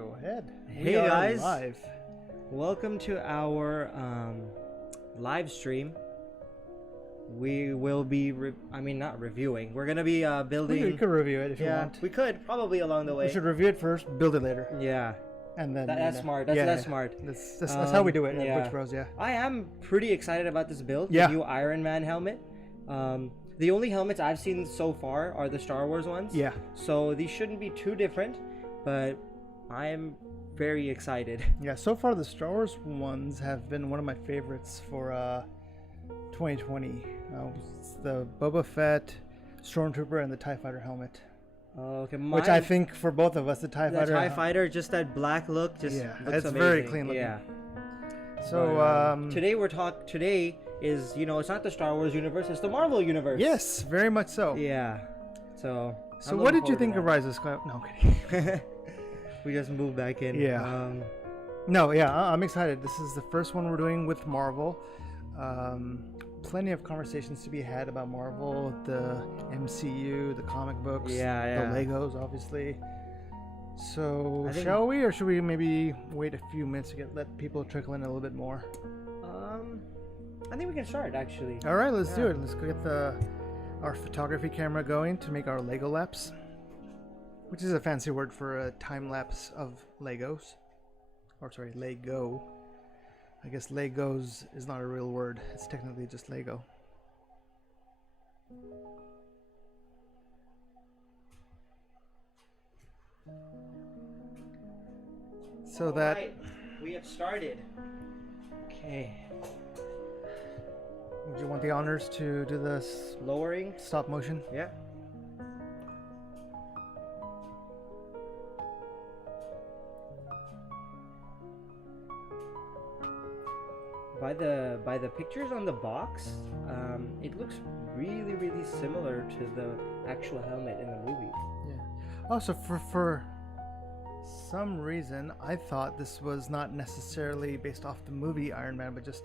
Go ahead. Hey We are guys. live. Welcome to our live stream. We will be, not reviewing. We're gonna be building. We could review it if you yeah, want. we could probably along the way. We should review it first, build it later, Yeah, and then. that's smart. That's smart. That's how we do it. yeah. Butch Bros. Yeah. I am pretty excited about this build. Yeah. The new Iron Man helmet. The only helmets I've seen so far are the Star Wars ones. Yeah. So these shouldn't be too different, but I am very excited. Yeah. So far, the Star Wars ones have been one of my favorites for 2020. It's the Boba Fett, Stormtrooper, and the TIE Fighter helmet. Okay, Which I think for both of us, the TIE Fighter. The TIE Fighter, just that black look, just looks it's amazing. very clean looking. Yeah. So But, today is it's not the Star Wars universe, it's the Marvel universe. yes, very much so. Yeah. So. So what did you think of Rise of Skywalker? No, I'm kidding. We just moved back in. Yeah. No, yeah, I'm excited. This is the first one we're doing with Marvel. Plenty of conversations to be had about Marvel, the MCU, the comic books, the Legos, obviously. So, shall we, or should we maybe wait a few minutes to let people trickle in a little bit more? I think we can start actually. All right, let's do it. Let's go get our photography camera going to make our LEGO-LAPSE, which is a fancy word for a time lapse of Legos. Or sorry, Lego. I guess Legos is not a real word. It's technically just Lego. So that Alright, we have started. Okay. would you want the honors to do this Lowering. stop motion? Yeah. By the pictures on the box, it looks really similar to the actual helmet in the movie. Yeah. Also, for some reason, I thought this was not necessarily based off the movie Iron Man, but just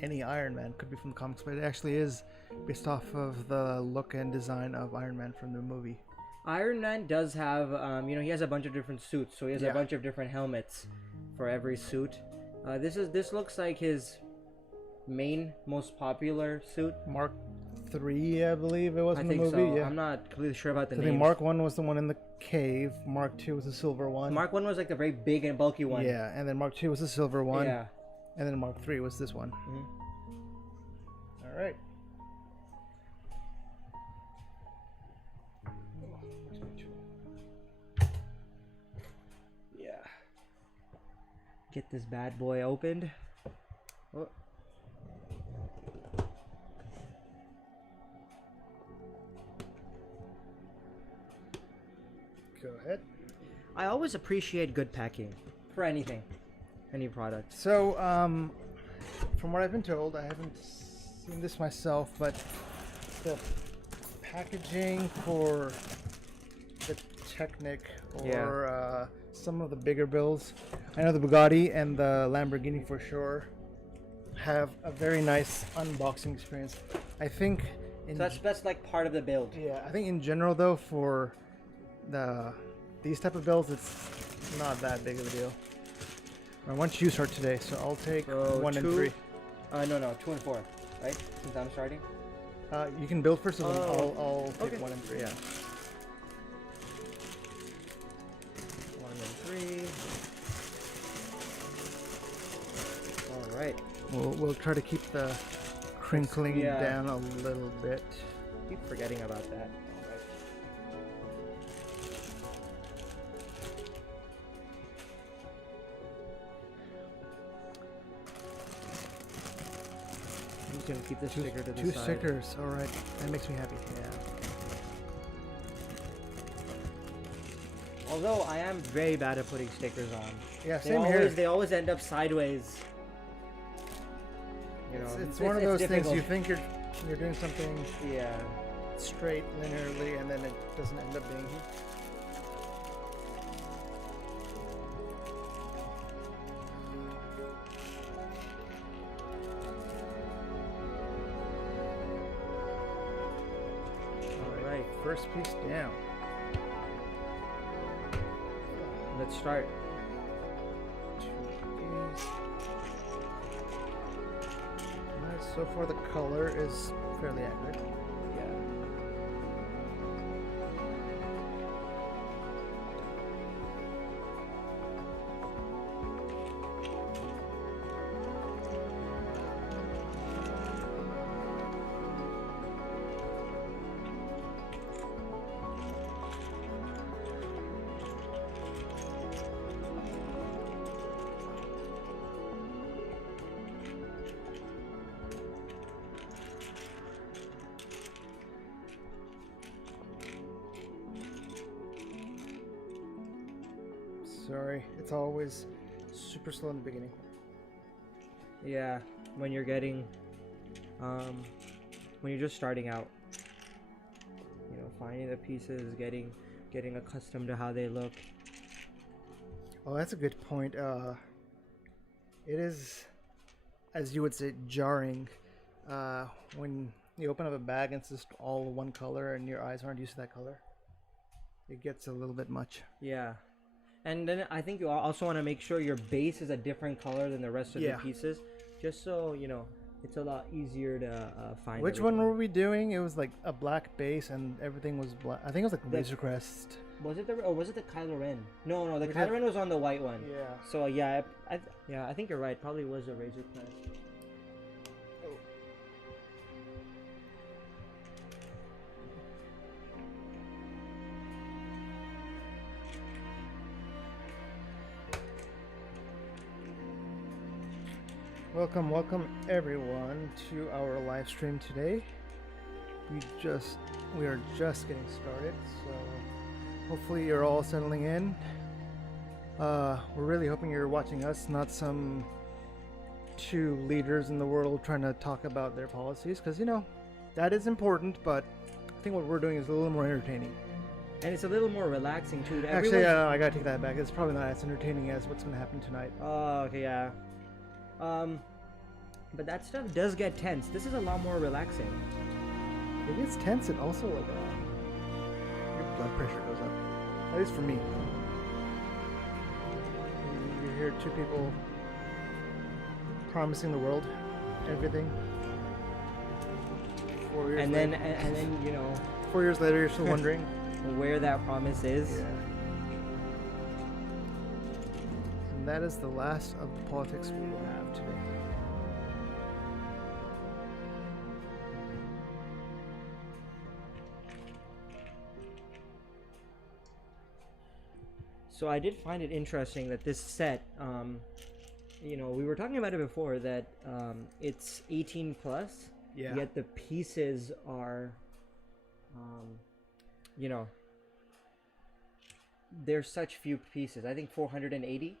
any Iron Man. Could be from the comics, but it actually is based off of the look and design of Iron Man from the movie. Iron Man does have, he has a bunch of different suits, so he has a Yeah. bunch of different helmets for every suit. This looks like his most popular suit. Mark 3, I believe it was I in the think movie. so. Yeah. I'm not completely sure about the I name. think Mark 1 was the one in the cave. Mark 2 was the silver one. Mark 1 was like the very big and bulky one. Yeah, and then Mark 2 was the silver one. Yeah. And then Mark 3 was this one. Mhm. All right. Yeah. Get this bad boy opened. Oh. Go ahead. I always appreciate good packing for anything, any product. So, from what I've been told, I haven't seen this myself, but the packaging for the Technic or some of the bigger builds, I know the Bugatti and the Lamborghini for sure, have a very nice unboxing experience. I think So that's like part of the build. yeah, I think in general though, for these type of builds, it's not that big of a deal. I want you to start today, so I'll take 1 and 3. No, 2 and 4, right? Since I'm starting. You can build first, and then Oh. I'll take Okay. 1 and 3. Yeah. 1 and 3. All right. We'll try to keep the crinkling Yeah. down a little bit. Keep forgetting about that. All right. I'm just gonna keep this sticker to the Two side. stickers. All right, that makes me happy. Yeah. Although I am very bad at putting stickers on. Yeah, They same always, here. They always end up sideways. You know, It's one of those things difficult. you think you're doing something Yeah. straight linearly, and then it doesn't end up being. All right. First piece down. Let's start. So far the color is fairly accurate. Yeah. Sorry, it's always super slow in the beginning. Yeah, when you're getting, when you're just starting out, you know, finding the pieces, getting accustomed to how they look. Oh, that's a good point. It is, as you would say, jarring when you open up a bag and it's just all one color and your eyes aren't used to that color. It gets a little bit much. Yeah. And then I think you also want to make sure your base is a different color than the rest of the pieces, just so, you know, it's a lot easier to find. Which one were we doing? It was like a black base and everything was black. I think it was like Razor Crest. Was it was it the Kylo Ren? No, the Kylo Ren was on the white one. Yeah. So yeah, I think you're right. Probably was a Razor Crest. Welcome everyone to our live stream today. We are just getting started, so hopefully you're all settling in. We're really hoping you're watching us, not some two leaders in the world trying to talk about their policies, because you know that is important, but I think what we're doing is a little more entertaining. And it's a little more relaxing too. Actually, yeah, I gotta take that back. It's probably not as entertaining as what's gonna happen tonight. Oh, okay, yeah. But that stuff does get tense. This is a lot more relaxing. It gets tense and also like your blood pressure goes up. At least for me. You hear two people promising the world everything. 4 years and later, then you know, 4 years later you're still wondering where that promise is. Yeah. And that is the last of the politics we will have today. So I did find it interesting that this set, you know, we were talking about it before, that it's 18 plus, yet the pieces are, you know, there's such few pieces. I think 480.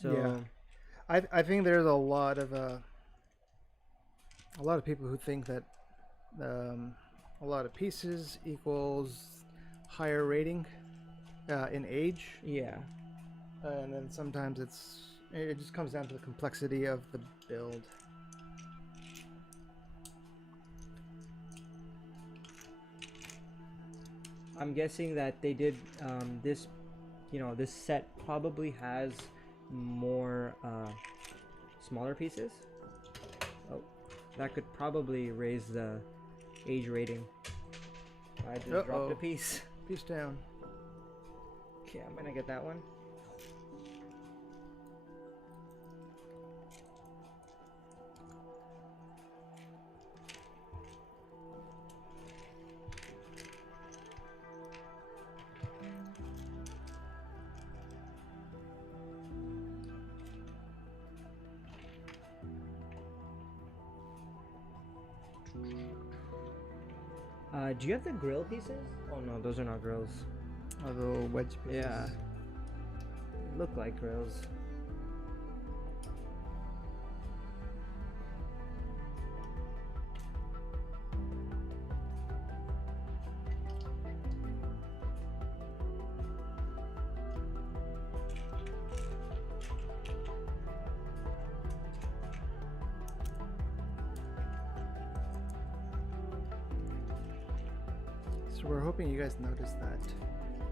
So yeah. I think there's a lot of people who think that a lot of pieces equals higher rating in age. Yeah. And then sometimes it just comes down to the complexity of the build. I'm guessing that they did this, you know, this set probably has more smaller pieces. Oh, that could probably raise the age rating. I just dropped a piece. Piece down. Okay, I'm gonna get that one. Do you have the grill pieces? Oh no, those are not grills. Oh, the little wedge pieces. Yeah. Look like grills. So we're hoping you guys notice that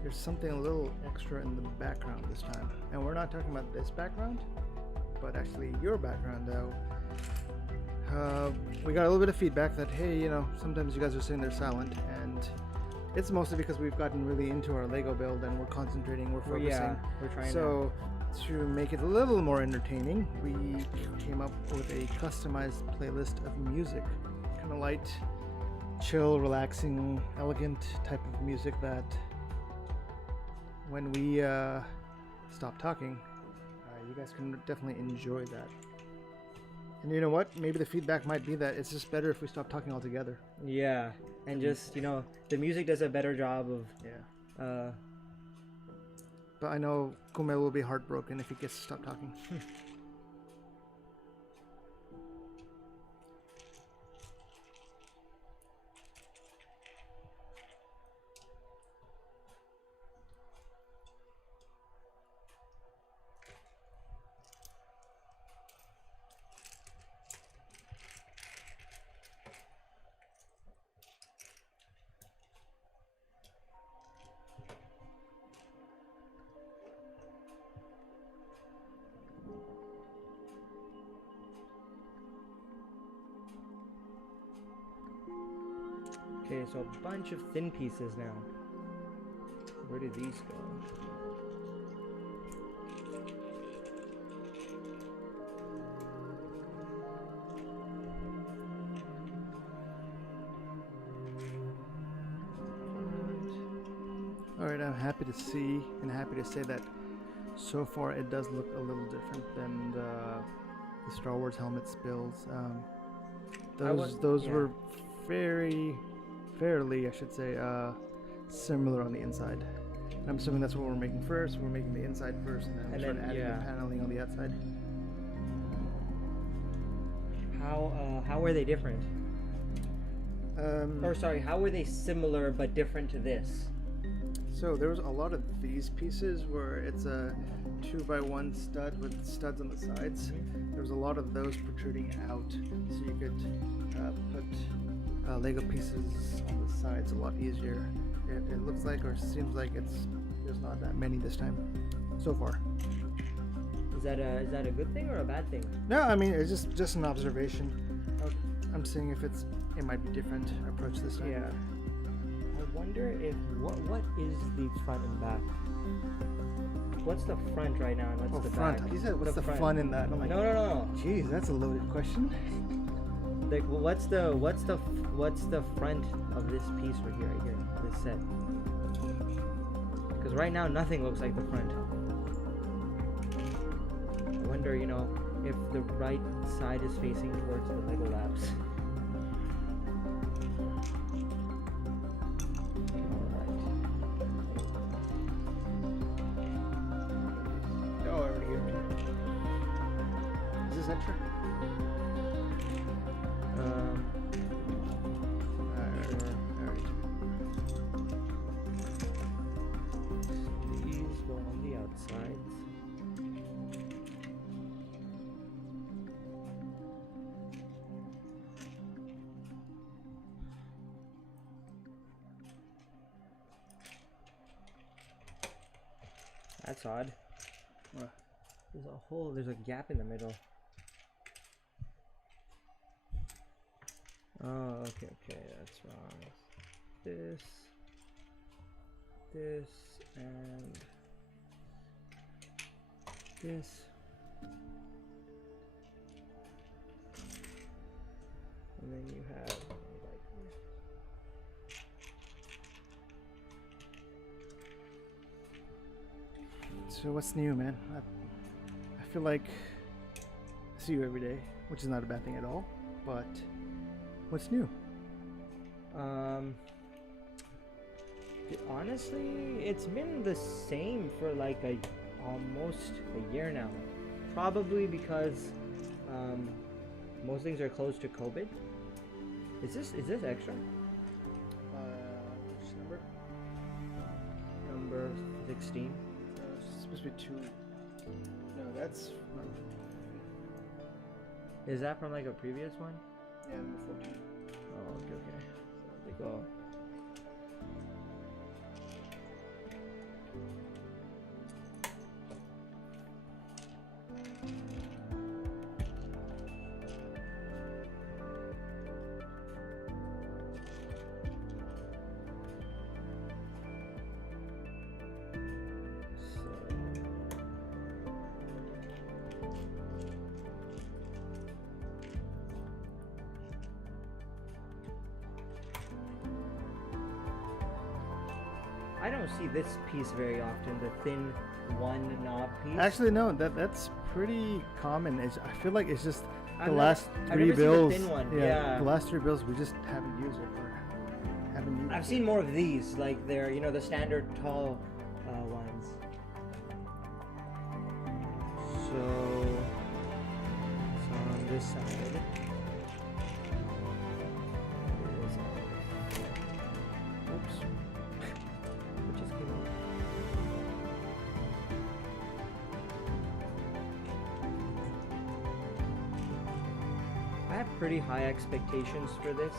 there's something a little extra in the background this time. And we're not talking about this background, but actually your background though we got a little bit of feedback that, hey, you know, sometimes you guys are sitting there silent, and it's mostly because we've gotten really into our Lego build and we're concentrating, we're focusing. Yeah, we're trying. So to make it a little more entertaining, we came up with a customized playlist of music, kind of light, chill, relaxing, elegant type of music that when we stop talking, you guys can definitely enjoy that. And you know what? Maybe the feedback might be that it's just better if we stop talking altogether. Yeah, and just, you know, the music does a better job of. Yeah. But I know Kumail will be heartbroken if he gets to stop talking. Okay, so a bunch of thin pieces now. Where did these go? Alright, I'm happy to see and happy to say that so far it does look a little different than the Star Wars helmet spills. Those were fairly, I should say, similar on the inside. And I'm assuming that's what we're making first. We're making the inside first, and then we're adding the paneling on the outside. How were they different? Or sorry, how were they similar but different to this? So there was a lot of these pieces where it's a 2x1 stud with studs on the sides. There was a lot of those protruding out, so you could put Lego pieces on the sides a lot easier. It looks like, or seems like, there's not that many this time so far. Is that a good thing or a bad thing? No, I mean, it's just an observation. I'm seeing if it might be different approach this time. Yeah. I wonder if what is the front and back? What's the front right now and what's the front. back? You said what's the fun in that? I'm like, no. Jeez, that's a loaded question. Like, well, what's the front of this piece right here, this set? Because right now nothing looks like the front. I wonder, you know, if the right side is facing towards the LEGO-LAPSE. Extra? Alright. These go on the outsides. That's odd. What? There's a gap in the middle. Oh, okay, that's wrong. This, and this. And then you have like So what's new, man? I feel like I see you every day, which is not a bad thing at all, but what's new? Honestly, it's been the same for like almost a year now. Probably because most things are close to COVID. Is this extra? Which number? Number 16. It's supposed to be 2. No, that's. Is that from like a previous one? Yeah, number 14. Oh, okay. So they go. don't see this piece very often, the thin one knob piece. Actually, no, that's pretty common. I feel like it's just the I've last never- I've three never seen the builds. thin one, Yeah, yeah. the last 3 builds we just haven't used it or haven't used. I've seen more of these, like they're, you know, the standard tall ones. So on this side. Is, oops. What just came out? I have pretty high expectations for this.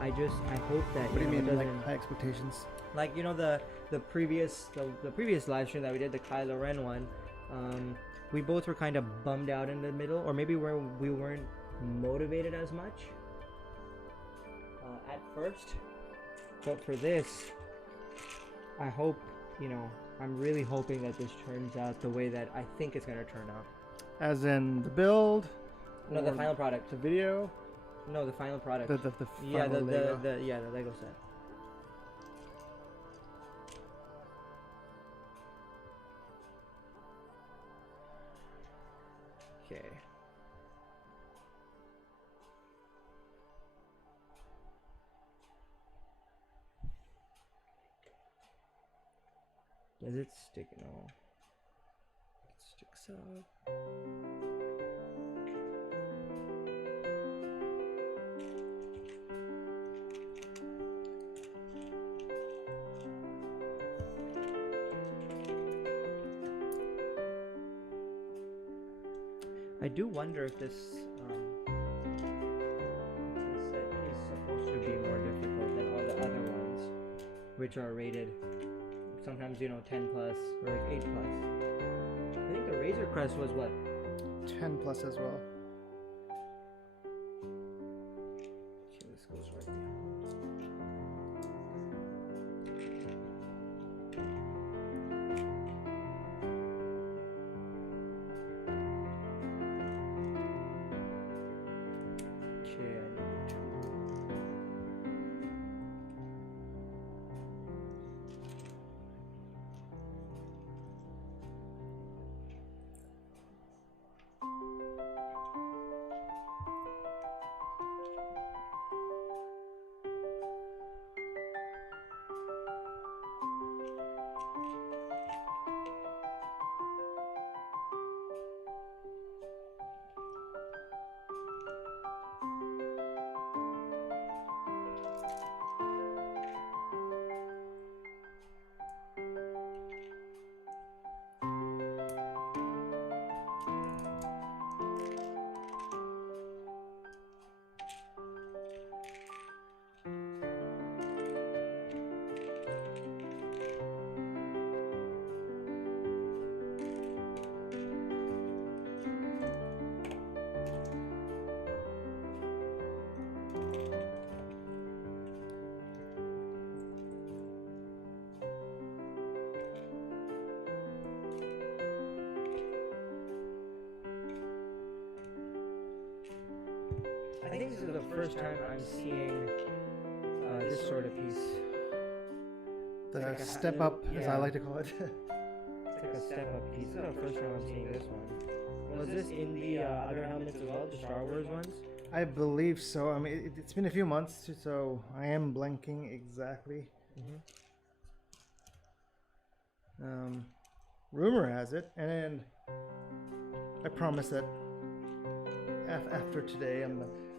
I hope that. What do you know, it mean, like doesn't- high expectations? Like, you know, the previous live stream that we did, the Kylo Ren one, we both were kind of bummed out in the middle, or maybe we weren't motivated as much at first. But for this, I hope, you know, I'm really hoping that this turns out the way that I think it's gonna turn out. As in the build? No, the or final product. the video? No, the final product. The Yeah, final Lego. the Lego set. Okay. Does it stick? No. It sticks up. I do wonder if this set is supposed to be more difficult than all the other ones, which are rated sometimes, you know, 10 plus or like 8 plus. I think the Razor Crest was what? 10 plus as well. Okay, this goes right there. I think this is the first time I'm seeing this sort of piece. The like a step up, as I yeah. like to call it. It's like a step up piece. This is the first time I'm seeing this one. Was this in the other helmets as well, the Star Wars ones? I believe so. I mean, it's been a few months, so I am blanking exactly. Rumor has it, and I promise that after today,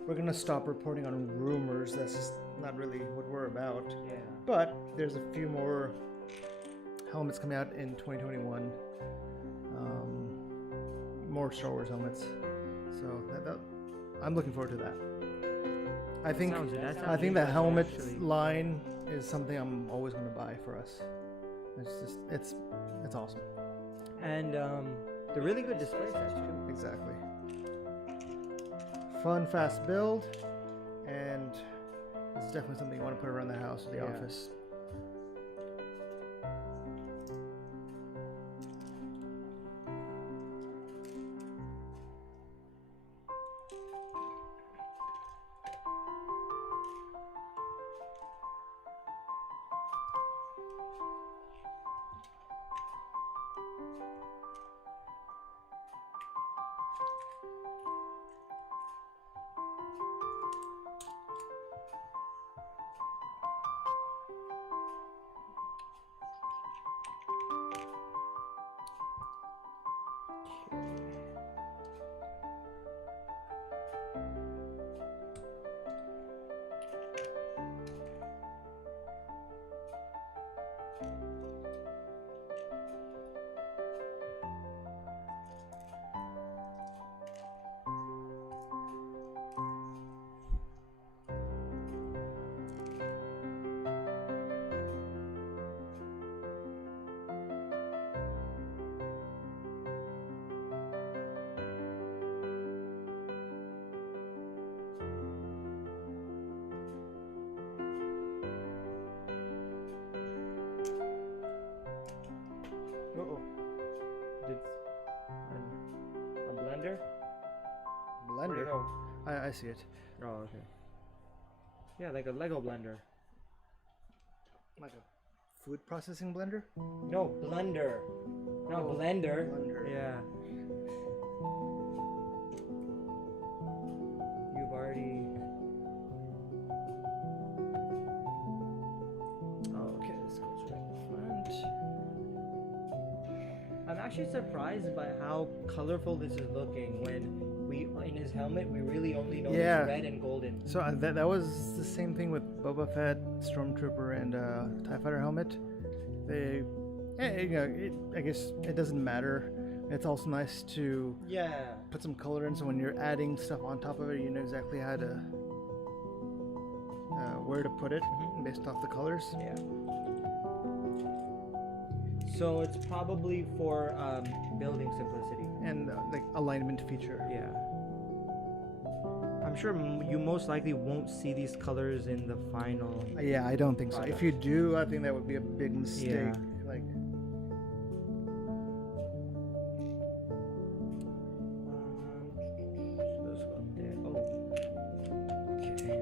we're gonna stop reporting on rumors. That's just not really what we're about. Yeah. But there's a few more helmets coming out in 2021. More Star Wars helmets. So I'm looking forward to that. I think Sounds- that sounds I think the interesting, helmet actually. line is something I'm always going to buy for us. It's awesome. And the really good display sets too. Exactly. Fun, fast build, and it's definitely something you want to put around the house or the Yeah. office. Uh-oh. Did a blender? Where'd it Blender. go? I see it. Oh, okay. Yeah, like a Lego blender. Like a food processing blender? No, blender. Not Oh, blender. blender. Yeah. You've already. Okay, this goes right in front. I'm actually surprised by how colorful this is looking when in his helmet, we really only noticed Yeah. red and golden. So that was the same thing with Boba Fett, Stormtrooper, and TIE Fighter helmet. They, I guess it doesn't matter. It's also nice to Yeah. put some color in, so when you're adding stuff on top of it, you know exactly how to where to put it based off the colors. Yeah. So it's probably for building simplicity. And like alignment feature. Yeah. I'm sure you most likely won't see these colors in the final. Yeah, I don't think so. Product. If you do, I think that would be a big mistake. Yeah. Like, Let's go up there. Oh. Okay.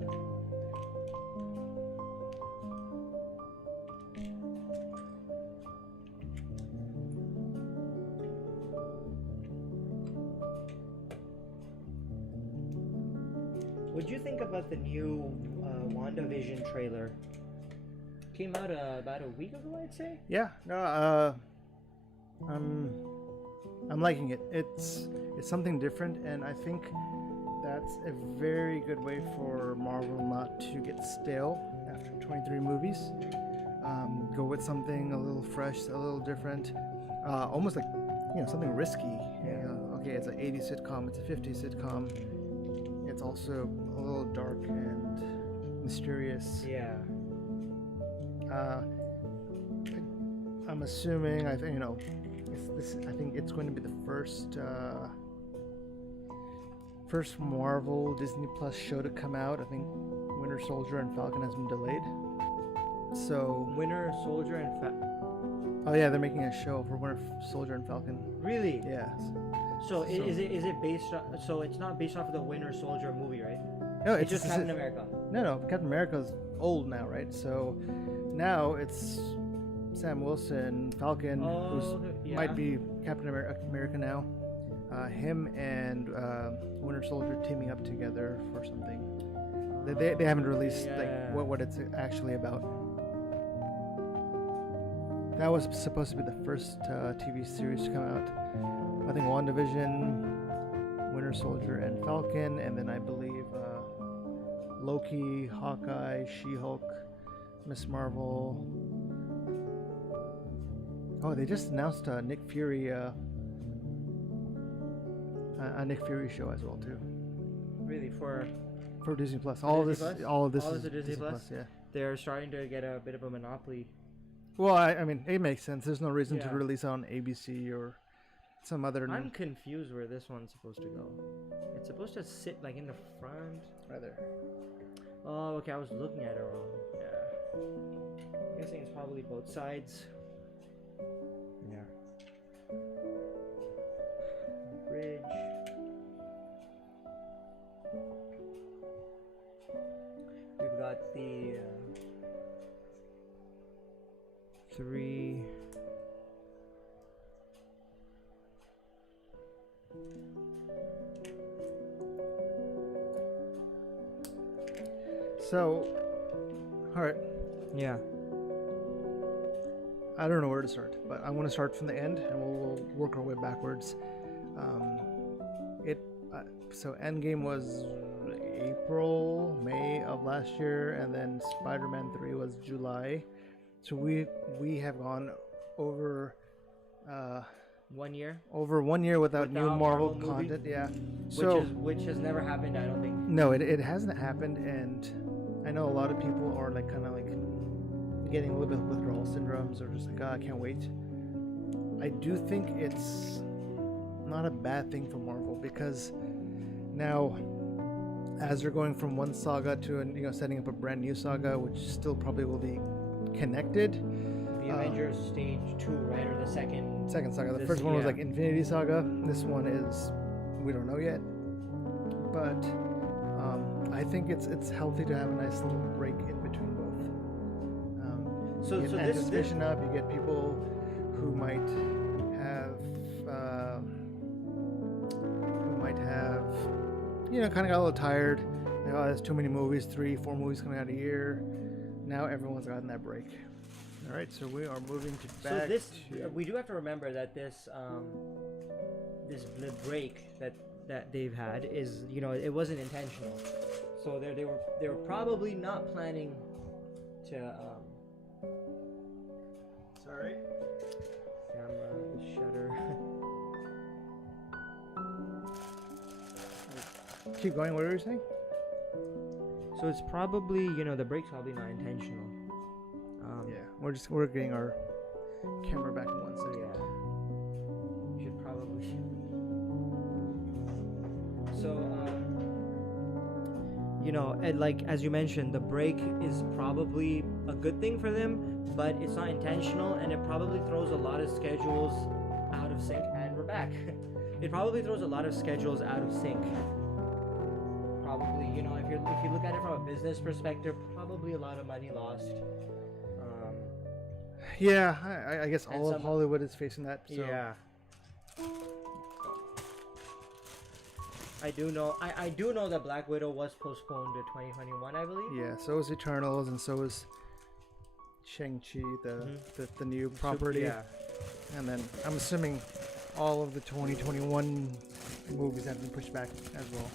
Here. What'd you think about the new WandaVision trailer? Came out about a week ago, I'd say. yeah, no, I'm liking it. It's something different, and I think that's a very good way for Marvel not to get stale after 23 movies. Go with something a little fresh, a little different, almost like something risky. Okay, it's an 80s sitcom, it's a 50s sitcom. It's also a little dark and mysterious. Yeah. I'm assuming I think I think it's going to be the first Marvel Disney Plus show to come out. I think Winter Soldier and Falcon has been delayed. So Winter Soldier and oh yeah, they're making a show for Winter Soldier and Falcon. Really? Yeah. So is it based on? So it's not based off of the Winter Soldier movie, right? No, It's just Captain America. No, Captain America's old now, right? So now it's Sam Wilson, Falcon, who might be Captain America now. Him and Winter Soldier teaming up together for something. They haven't released like what it's actually about. That was supposed to be the first TV series to come out. I think WandaVision, Winter Soldier, and Falcon, and then I believe Loki, Hawkeye, She-Hulk, Miss Marvel. Oh, they just announced a Nick Fury show as well too. Really for Disney Plus. For All Disney this Plus? all of this All is this is Disney Plus? Yeah. they're starting to get a bit of a monopoly. Well, I mean, it makes sense. There's no reason to Yeah. release it on ABC or some other. I'm confused where this one's supposed to go. It's supposed to sit like in the front. Rather. Oh, okay. I was looking at it wrong. Yeah. I'm guessing it's probably both sides. Yeah. Bridge. We've got the 3. So, all right. Yeah. I don't know where to start, but I want to start from the end, and we'll work our way backwards. So Endgame was April, May of last year, and then Spider-Man 3 was July. So we have gone over 1 year. over 1 year without new Marvel movie, content. Yeah. So which has never happened, I don't think. no, it hasn't happened, and I know a lot of people are like kind of like getting a little bit of withdrawal syndromes, or just like, oh, I can't wait. I do think it's not a bad thing for Marvel, because now, as they're going from one saga to setting up a brand new saga, which still probably will be connected. The Avengers Stage 2, right, or the second saga. The first one was like Infinity Saga. This one is, we don't know yet, but I think it's healthy to have a nice little break in between both. So you get anticipation up. You get people who might have kind of got a little tired. Like, oh, there's too many movies, 3-4 movies coming out a year. Now everyone's gotten that break. All right, so we are moving to back. So we do have to remember that this break that they've had is, it wasn't intentional. So they were probably not planning to. Sorry. Camera shutter. Keep going. What were you saying? So it's probably, the break's probably not intentional. Yeah, we're getting our camera back in 1 second. Yeah. You should probably. So, and like as you mentioned, the break is probably a good thing for them, but it's not intentional, and it probably throws a lot of schedules out of sync. And we're back. It probably throws a lot of schedules out of sync. Probably, if you look at it from a business perspective, probably a lot of money lost. Yeah, I guess all of Hollywood is facing that. So. Yeah. I do know that Black Widow was postponed to 2021, I believe. Yeah, so is Eternals, and so is Shang-Chi, the new property. Yeah. And then I'm assuming all of the 2021 movies have been pushed back as well.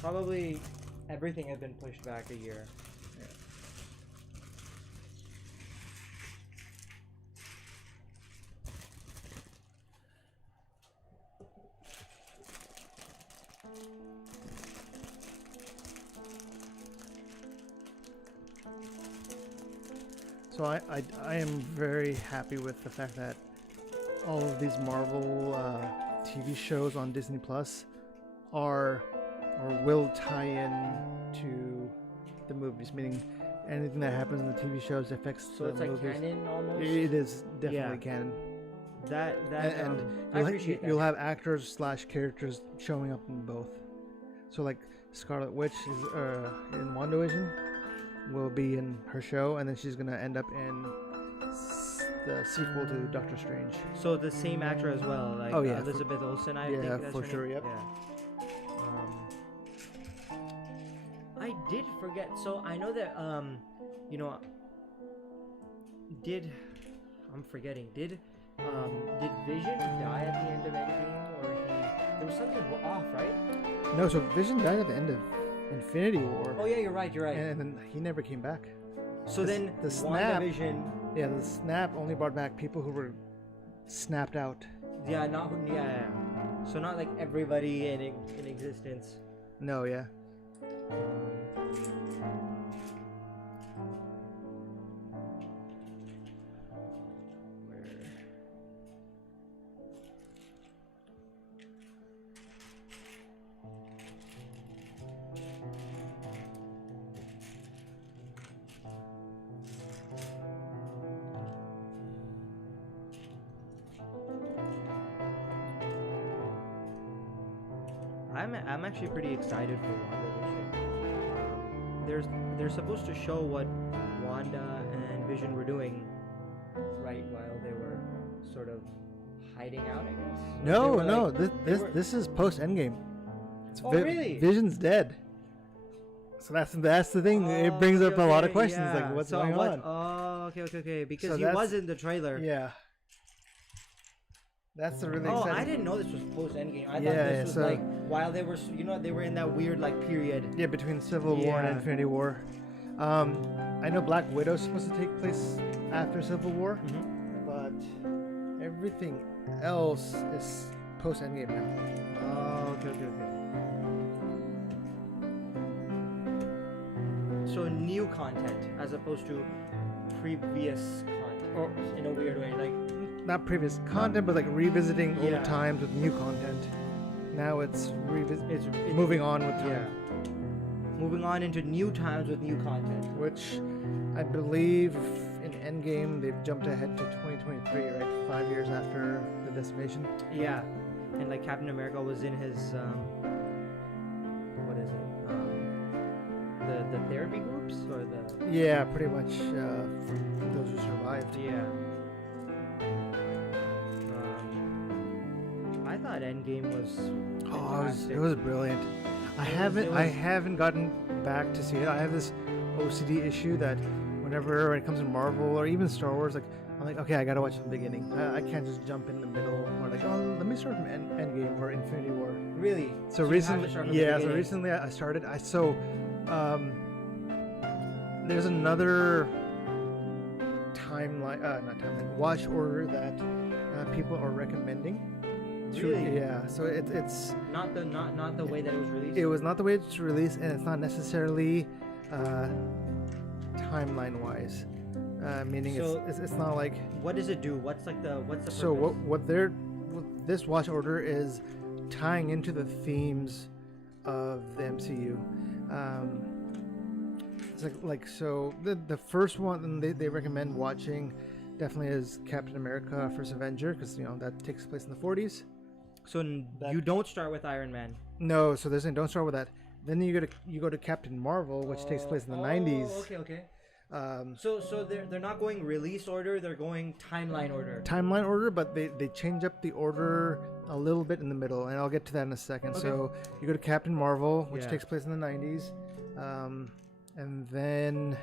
Probably everything has been pushed back a year. Yeah. So I am very happy with the fact that all of these Marvel TV shows on Disney Plus are or will tie in to the movies, meaning anything that happens in the TV shows affects so the it's movies. like canon almost. It is definitely canon. And I appreciate that. You'll have actors / characters showing up in both. So like Scarlet Witch is in WandaVision, will be in her show, and then she's gonna end up in the sequel to Doctor Strange. So the same actor as well, like Elizabeth Olsen, I think that's for her sure. name. Yep. Yeah. I did forget. So I know that I'm forgetting. Did Vision die at the end of Endgame, or there was something off, right? No, so Vision died at the end of Infinity War. Oh yeah, you're right. And then he never came back. So then the snap. WandaVision. Yeah, the snap only brought back people who were snapped out. Yeah, yeah. So not like everybody in existence. No, yeah. I'm actually pretty excited for WandaVision. They're supposed to show what Wanda and Vision were doing right while they were sort of hiding out, I guess. No, this is post Endgame. Really? Vision's dead. So that's the thing. It brings up a lot of questions, like what's going on. Oh, okay. Because So he was in the trailer. Yeah. That's the really Oh, exciting. I didn't know this was post Endgame. I thought Yeah, this was so- like while they were, they were in that weird like period. Yeah, between Civil War and Yeah. Infinity War. I know Black Widow's supposed to take place after Civil War, but everything else is post Endgame now. Oh, okay. So new content as opposed to previous content, Or- in a weird way, like. Not previous content, but like revisiting Yeah. old times with new content. Now it's It's moving on with time, Yeah. Moving on into new times with new content. which I believe in Endgame they've jumped ahead to 2023, right? 5 years after the decimation. Yeah, and like Captain America was in his what is it? The therapy groups or the Yeah, pretty much for those who survived. yeah. I thought Endgame was Oh, fantastic. it was brilliant. I haven't gotten back to see it. I have this OCD issue that whenever it comes to Marvel or even Star Wars, like I'm like, okay, I gotta watch the beginning. I can't just jump in the middle or like, oh, let me start from Endgame or Infinity War. Really. So you have to recently, start from the yeah. So beginning. recently I started. There's another timeline, not timeline, watch order that people are recommending. Really? Yeah. So it's. Not the way that it was released. It was not the way it's released, and it's not necessarily timeline wise. Meaning So- it's not like. What does it do? What's the So purpose? what this watch order is tying into the themes of the MCU. It's like so the first one they recommend watching definitely is Captain America: First Avenger, because that takes place in the 40s. So you don't start with Iron Man. No, so they're saying don't start with that. Then you go to Captain Marvel, which takes place in the 90s. Okay. So they're not going release order, they're going timeline order. Timeline order, but they change up the order a little bit in the middle, and I'll get to that in a second. Okay. So you go to Captain Marvel, which Yeah. takes place in the 90s, and then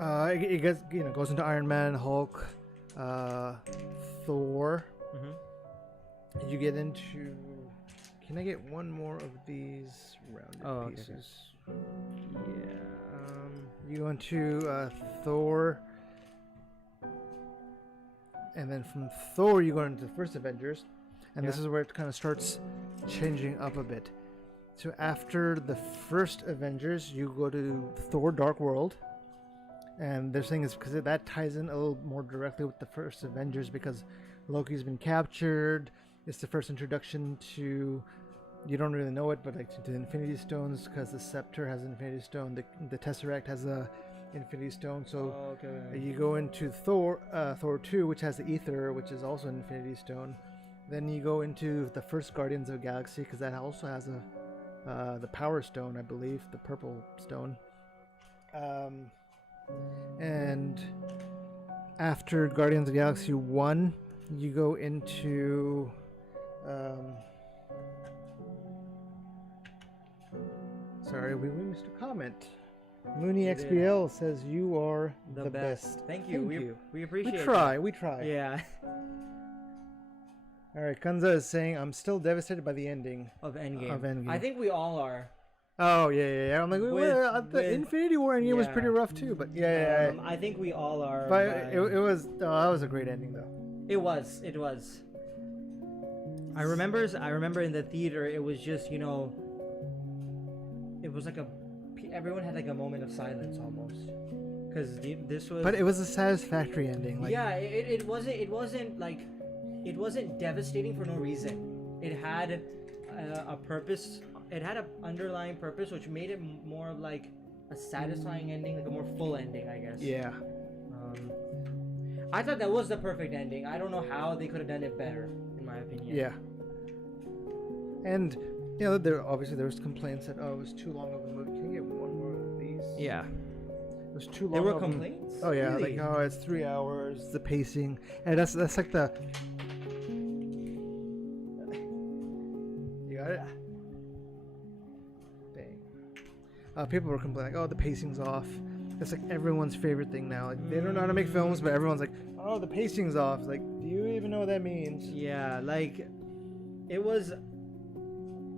it gets, goes into Iron Man, Hulk, Thor. You get into. Can I get one more of these rounded Okay. pieces? Yeah. You go into Thor, and then from Thor you go into the first Avengers, and this Yeah. is where it kind of starts changing up a bit. So after the first Avengers, you go to Thor: Dark World, and they're saying it's because that ties in a little more directly with the first Avengers because Loki's been captured. It's the first introduction to. You don't really know it, but like to the Infinity Stones, because the Scepter has an Infinity Stone, the Tesseract has a Infinity Stone. So Okay. you go into Thor 2, which has the Ether, which is also an Infinity Stone. Then you go into the first Guardians of the Galaxy, because that also has the Power Stone, I believe, the Purple Stone. And after Guardians of the Galaxy 1, you go into. Sorry, we missed a comment. Mooney We did. XBL says you are The the best. best. Thank you. Thank we you. we appreciate We try. it. Yeah. All right, Kunza is saying I'm still devastated by the ending. Of Endgame. Of Endgame. I think we all are. Oh yeah. I'm like, the with- Infinity War ending was yeah. pretty rough too, but yeah. I think we all are. But it was that was a great ending though. It was. I remember in the theater, it was just, it was like everyone had like a moment of silence almost. Because this was. But it was a satisfactory ending. Like, yeah, it wasn't devastating for no reason. It had a purpose. It had an underlying purpose, which made it more of like a satisfying ending, like a more full ending, I guess. Yeah. I thought that was the perfect ending. I don't know how they could have done it better, in my opinion. Yeah. And there was complaints that it was too long of a movie. Can you get one more of these? Yeah. It was too long. There were of a- complaints? Oh yeah, Really? like it's 3 hours, the pacing, and that's like the. You got it. Dang. People were complaining, like, oh, the pacing's off. It's like everyone's favorite thing now. Like, they don't know how to make films, but everyone's like, oh, the pacing's off. It's like, do you even know what that means? Yeah, like it was,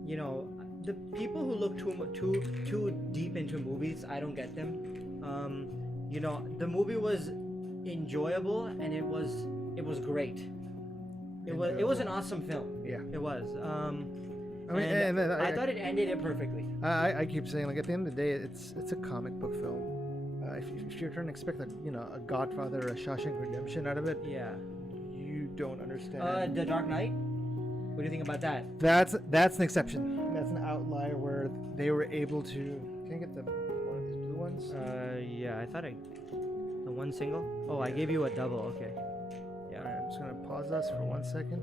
you know, the people who look too deep into movies, I don't get them. You know, the movie was enjoyable and it was great. It was an awesome film. Yeah. It was. I mean, and then I thought it ended it perfectly. I keep saying, like, at the end of the day, it's a comic book film. If you're trying to expect a Godfather or a Shawshank Redemption out of it, Yeah. you don't understand. The Dark Knight. What do you think about that? That's an exception. That's an outlier where they were able to. Can I get one of these blue ones? Yeah, I thought the one single. Oh, I Yeah. gave you a double. Okay. Yeah. Alright, I'm just gonna pause us for 1 second.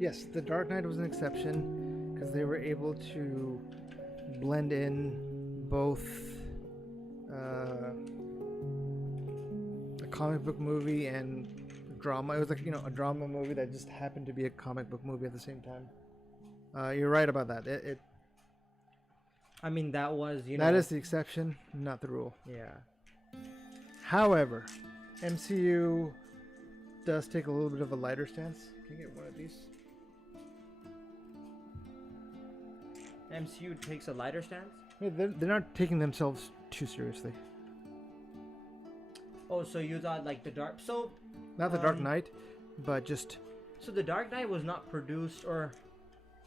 Yes, The Dark Knight was an exception because they were able to blend in both a comic book movie and drama. It was like, a drama movie that just happened to be a comic book movie at the same time. You're right about that. I mean, that was, you know. That is the exception, not the rule. Yeah. However, MCU does take a little bit of a lighter stance. Can you get one of these? MCU takes a lighter stance. Yeah, they're not taking themselves too seriously. Oh, so you thought like the Dark. So. Not the Dark Knight, but just. So the Dark Knight was not produced, or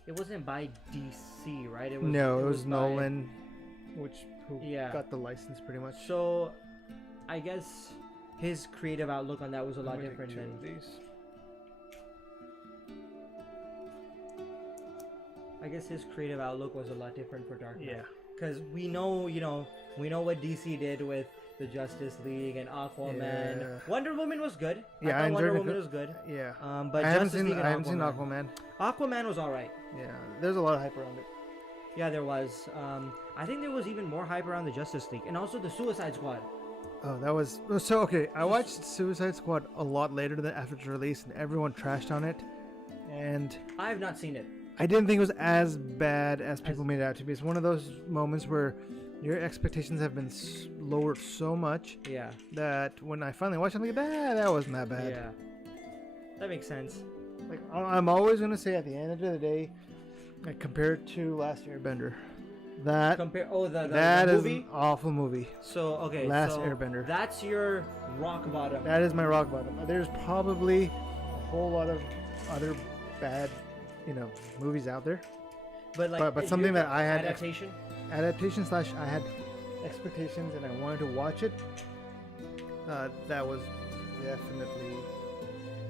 it wasn't by DC, right? It was by- Nolan, who Yeah. got the license pretty much. So, I guess his creative outlook on that was a lot Let me take different two than. of these. I guess his creative outlook was a lot different for Dark Knight. Yeah. Because we know what DC did with the Justice League and Aquaman. Yeah. Wonder Woman was good. Yeah, I I thought Wonder enjoyed Woman it. was good. Yeah. But I haven't Justice League and seen Aquaman. Aquaman was alright. Yeah, there's a lot of hype around it. Yeah, there was. I think there was even more hype around the Justice League and also the Suicide Squad. Oh, that was so okay. I watched Suicide Squad a lot later than after its release, and everyone trashed on it. And I have not seen it. I didn't think it was as bad as people made it out to be. It's one of those moments where your expectations have been lowered so much Yeah. that when I finally watched it, I'm like, that wasn't that bad. Yeah. That makes sense. Like, I'm always gonna say at the end of the day, like, compared to Last Airbender, that the is movie? an awful movie. So okay, Last so Airbender. that's your rock bottom. That is my rock bottom. There's probably a whole lot of other bad, movies out there. But like, but something that I had adaptation. Adaptation / I had expectations and I wanted to watch it. That was definitely.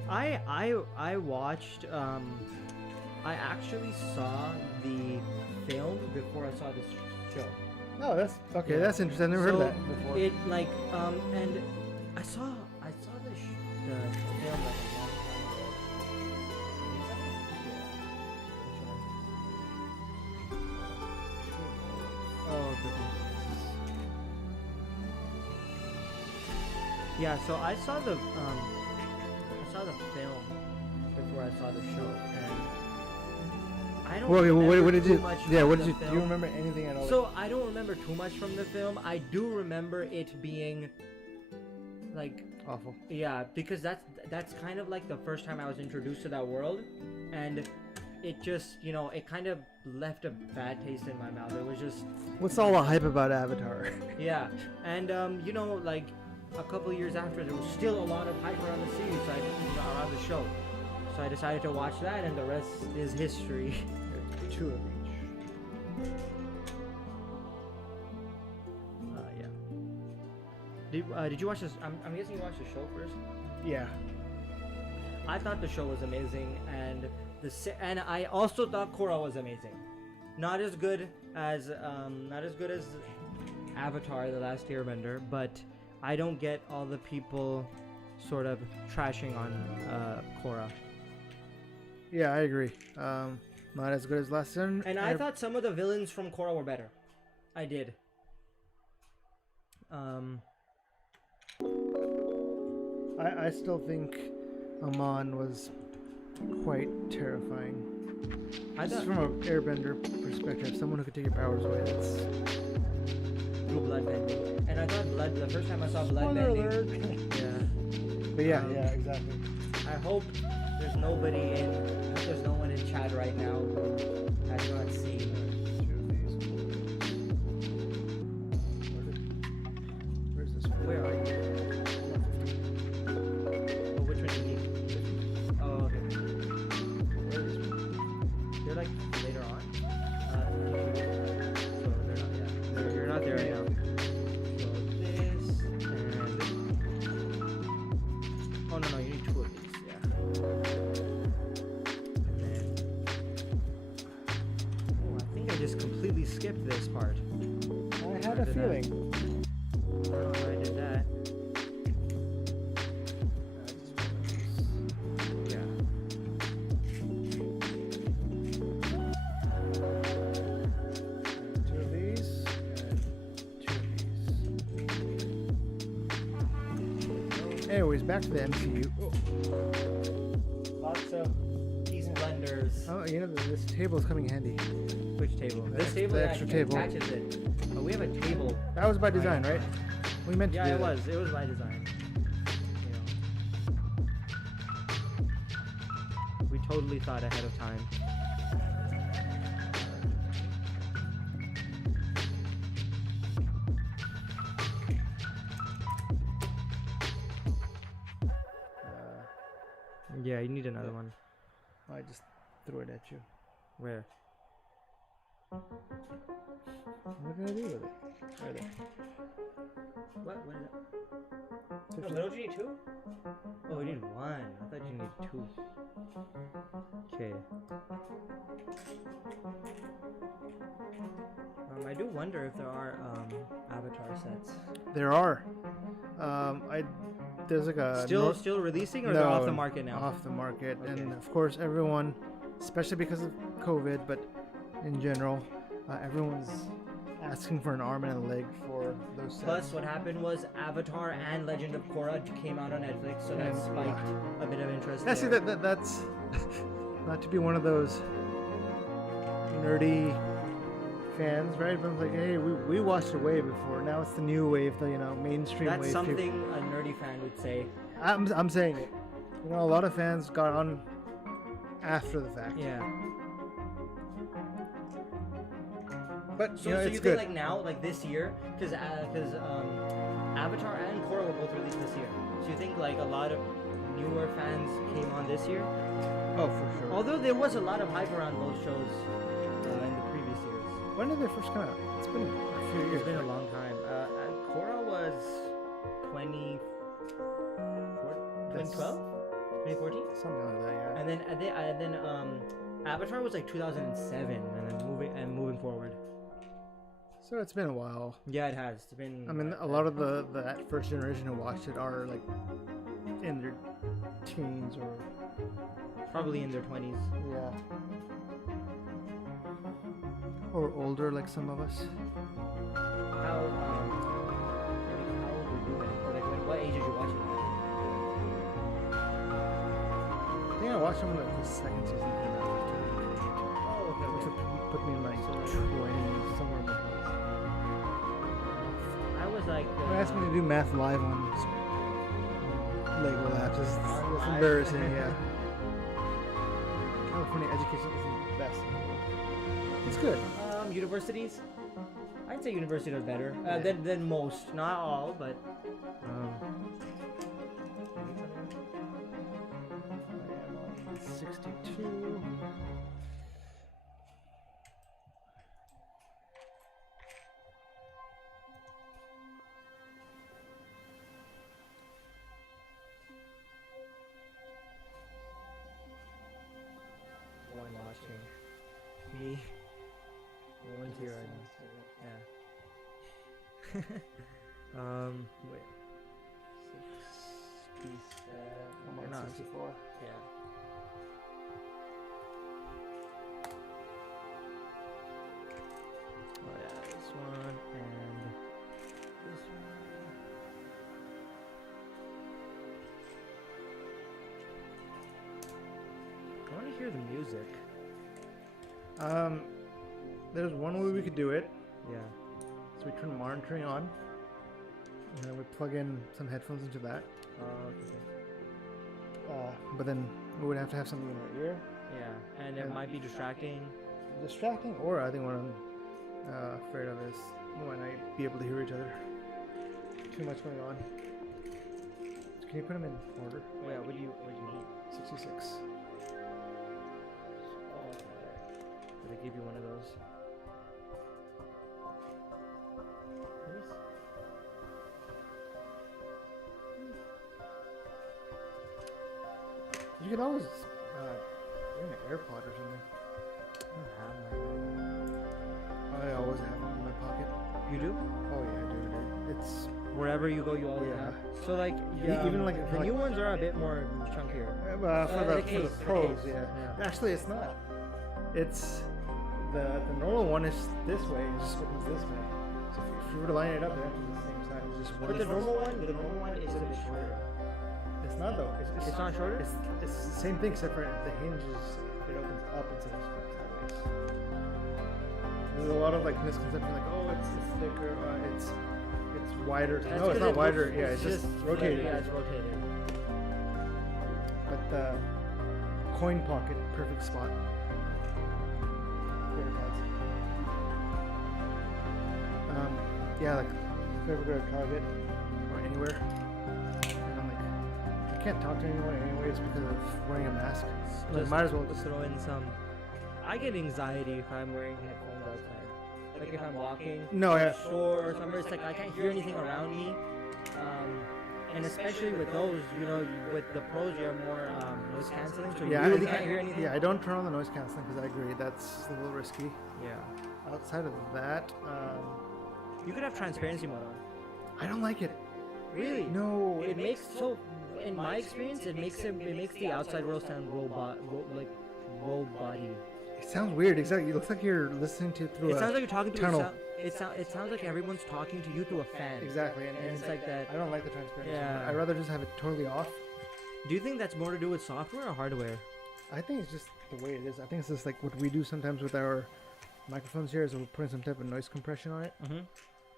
I watched. I actually saw the film before I saw this show. Oh, that's okay. Yeah. That's interesting. I've never heard So that before. it like and I saw the film like a long time ago. Oh, okay. Yeah, so I saw the film before I saw the show, and I don't Well, remember what did too you? much Yeah, from what the did you? Do film. you remember anything at all? So I don't remember too much from the film. I do remember it being like, awful. yeah, because that's kind of like the first time I was introduced to that world, and it just, it kind of left a bad taste in my mouth. It was just, What's all the hype about Avatar? yeah, and like a couple years after, there was still a lot of hype around the series, around the show. So I decided to watch that, and the rest is history. Two of each. Yeah. Did you watch this? I'm guessing you watched the show first. Yeah. I thought the show was amazing, and and I also thought Korra was amazing. Not as good as Avatar: The Last Airbender, but I don't get all the people sort of trashing on Korra. Yeah, I agree. Not as good as last season. And I thought some of the villains from Korra were better. I did. I still think Amon was quite terrifying. Just from an airbender perspective, someone who could take your powers away. That's through blood bending. And I thought the first time I saw blood bending. Yeah. But yeah, exactly. I hope there's nobody in. I hope there's no one in chat right now who has not seen. Where's this one? Where are you? Oh, which one do you need? Oh, okay. Where are these ones? They're like later on. So they're not. Yeah, you're not there right now. So this and. Oh no, you need 2 of these. Yeah. And then. Oh, I think I just completely skipped this part. I had a feeling. I don't know why I did that. Yeah. Two of these and 2 of these. Anyways, back to the MCU. Lots of these blenders. Oh, you know, this table is coming handy. Which table? This table. The extra table. Catches it. Oh, we have a table. That was by design, right? We meant to Yeah, do it that. was. It was by design. We totally thought ahead of time. Yeah, you need another one. I just threw it at you. Where? What can I do with it? Right there. What is it? No, but don't you need 2? Oh, we need 1. I thought you need 2. Okay. I do wonder if there are avatar sets. There are. There's like a Still releasing, or they're off the market now? Off the market, Okay. and of course everyone, especially because of COVID, but in general, everyone's asking for an arm and a leg for those sets. Plus, what happened was Avatar and Legend of Korra came out on Netflix, so that spiked a bit of interest. Yeah, see that's not to be one of those nerdy fans, right? But I'm like, hey, we watched it way before. Now it's the new wave, the mainstream wave. That's something a nerdy fan would say. I'm saying it. A lot of fans got on after the fact. Yeah. But So, it's you good. think like now, like this year, because Avatar and Korra were both released this year. So you think like a lot of newer fans came on this year? Oh, for sure. Although there was a lot of hype around those shows in the previous years. When did they first come out? It's been a few years. It's been a long time. Korra was 2012? 2014? Something like that, yeah. And then Avatar was like 2007, and then moving forward. So it's been a while. Yeah, it has. It's been. I mean, a lot of that first generation who watched it are like in their teens or probably in their 20s. yeah, or older, like some of us. How old were you when? Like, what age did you watch it? I think I watched them like the second season came out. Oh, okay. Which would put me in like 20s, somewhere in the I was like. They asked me to do math live on LEGO-LAPSE. It's embarrassing, yeah. California education isn't the best in the world. It's good. Universities. I'd say universities are better than most. Not all, but. I am on 62. One watching. Me. No one's here right now. Yeah. Wait. 67. I'm Or on not. 64. Yeah. hear the music. There's one way we could do it. Yeah. So we turn monitoring on, and then we plug in some headphones into that. Okay. But then we would have to have something in our ear. Yeah, and it might be distracting. Distracting, or I think what I'm afraid of is we might not be able to hear each other. Too much going on. Can you put them in order? Oh, yeah, what do you need? 66. Oh, they give you one of those. You could always bring an AirPod or something. I don't have one. I always have one in my pocket. You do? Oh yeah, dude. It's Wherever you go, you always have. So like, even like the new ones are a bit more chunkier. for the pros, case. yeah. Actually, it's not. It's the normal one is this way. It just opens this way. So if you were to line it up, they're actually the same size. Just one. But the normal one is a bit shorter. It's not though. It's not shorter? It's the same thing except for the hinge is it opens up instead of sideways. There's a lot of like misconception like it's thicker, it's wider. That's No, it's not wider. moves, Yeah, it's just rotated. Yeah, it's rotated. But the coin pocket, perfect spot. Yeah, like if I ever go to Target or anywhere, and I'm like, I can't talk to anyone anyways because of wearing a mask. Like, might as well just throw in some. I get anxiety if I'm wearing headphones outside. Like if I'm walking No, yeah. store or somewhere, it's like I can't hear anything around me. And especially with those, with the pros, you have more noise canceling, so you really can't hear anything. Yeah, I don't turn on the noise canceling because I agree that's a little risky. Yeah. Outside of that, You could have transparency mode on. I don't like it. Really? No. It makes in my experience, it makes the outside world sound robot. It sounds weird. Exactly. It looks like you're listening to through It a sounds like you're talking to tunnel. It sounds like everyone's talking to you through a fan. Exactly, And it's like that. I don't like the transparency. Yeah. I'd rather just have it totally off. Do you think that's more to do with software or hardware? I think it's just the way it is. I think it's just like what we do sometimes with our microphones here is we're putting some type of noise compression on it.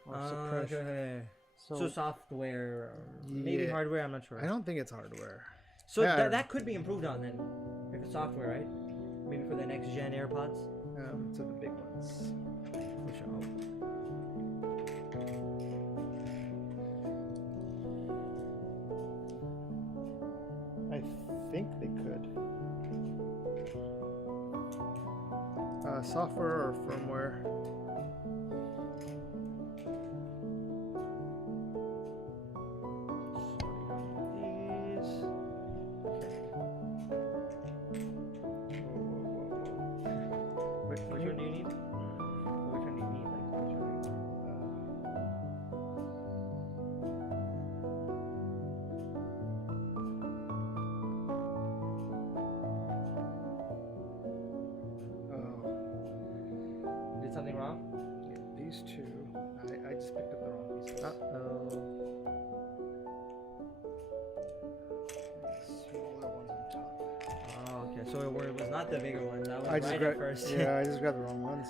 Or suppression. Okay. So software, maybe Yeah. hardware. I'm not sure. I don't think it's hardware. So Yeah, that could be improved on then, if it's software, right? Maybe for the next gen AirPods. So the big ones. Which I think they could. Software or firmware. these. Wait, Which one do you need? Which one do you need? Like which one? Did something wrong? These two. I just picked up the wrong pieces. Smaller ones on top. Oh, okay. So it was not the bigger one. That was I just right grabbed. at first. Yeah, I just grabbed the wrong ones.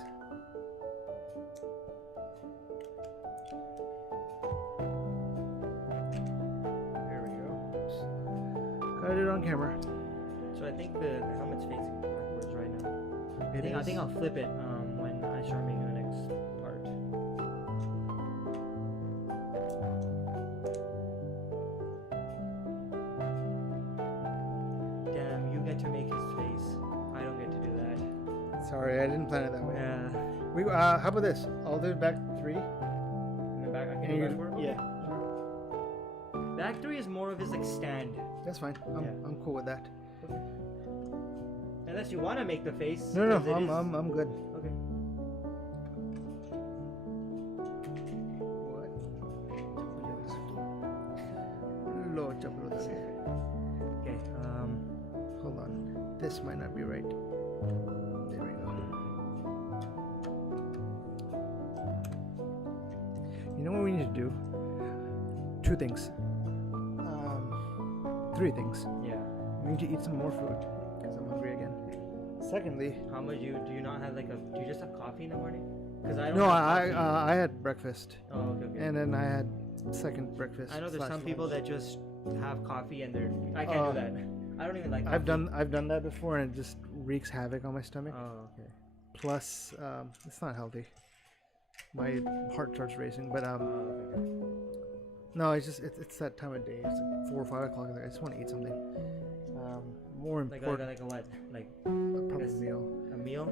There we go. Got it on camera. So I think the helmet's facing backwards right now. I think I'll flip it when I start making the next part. Damn, you get to make his face. I don't get to do that. Sorry, I didn't plan it that way. Yeah. We how about this? I'll do back 3. In the back, I And can you- run for it? yeah. Sure. Back 3 is more of his like stand. That's fine. I'm cool with that. Unless you want to make the face. No, 'cause it is- I'm good. Okay. What? Lo, chaplo dale. Okay. Hold on. This might not be right. There we go. You know what we need to do? 2 things. 3 things. Yeah. We need to eat some more food because I'm hungry again. Secondly, How much do you not have like a? Do you just have coffee in the morning? Because I don't. no, have coffee. I had breakfast, Oh, okay. and then I had second breakfast. I know there's some / people lunch. that just have coffee and they're. I can't do that. I don't even like. Coffee. I've done that before, and it just wreaks havoc on my stomach. Oh, okay. Plus, it's not healthy. My heart starts racing, but Okay. no, it's that time of day. It's like 4 or 5 o'clock. I just want to eat something. More important, Like a what? Like probably a meal. a meal?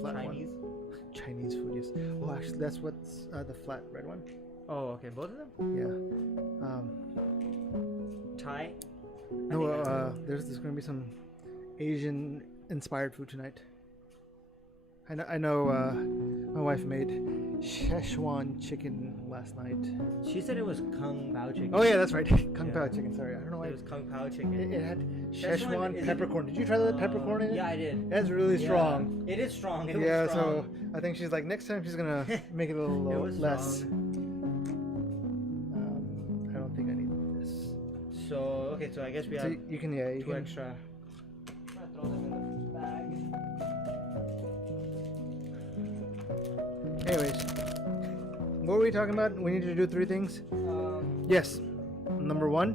Flat Chinese? one. Chinese food, yes. Oh, actually, that's what's the flat red one. Oh, okay. Both of them? Yeah. Thai? No, there's going to be some Asian inspired food tonight. I know my wife made Szechuan chicken last night. She said it was Kung Pao chicken. Oh yeah, that's right. Kung Yeah. Pao chicken. Sorry, I don't know why. It was Kung Pao chicken. It had Szechuan, Szechuan is it- peppercorn. Did you try the peppercorn in it? Yeah, I did. That's really Yeah. strong. It is strong. It Yeah, was strong. so I think she's like next time she's gonna make it a little It was less. strong. I don't think I need this. So okay, so I guess we So have you can you two can, extra. I'm gonna throw them in the bag. Anyways, what were we talking about? We need to do 3 things. Yes. Number 1,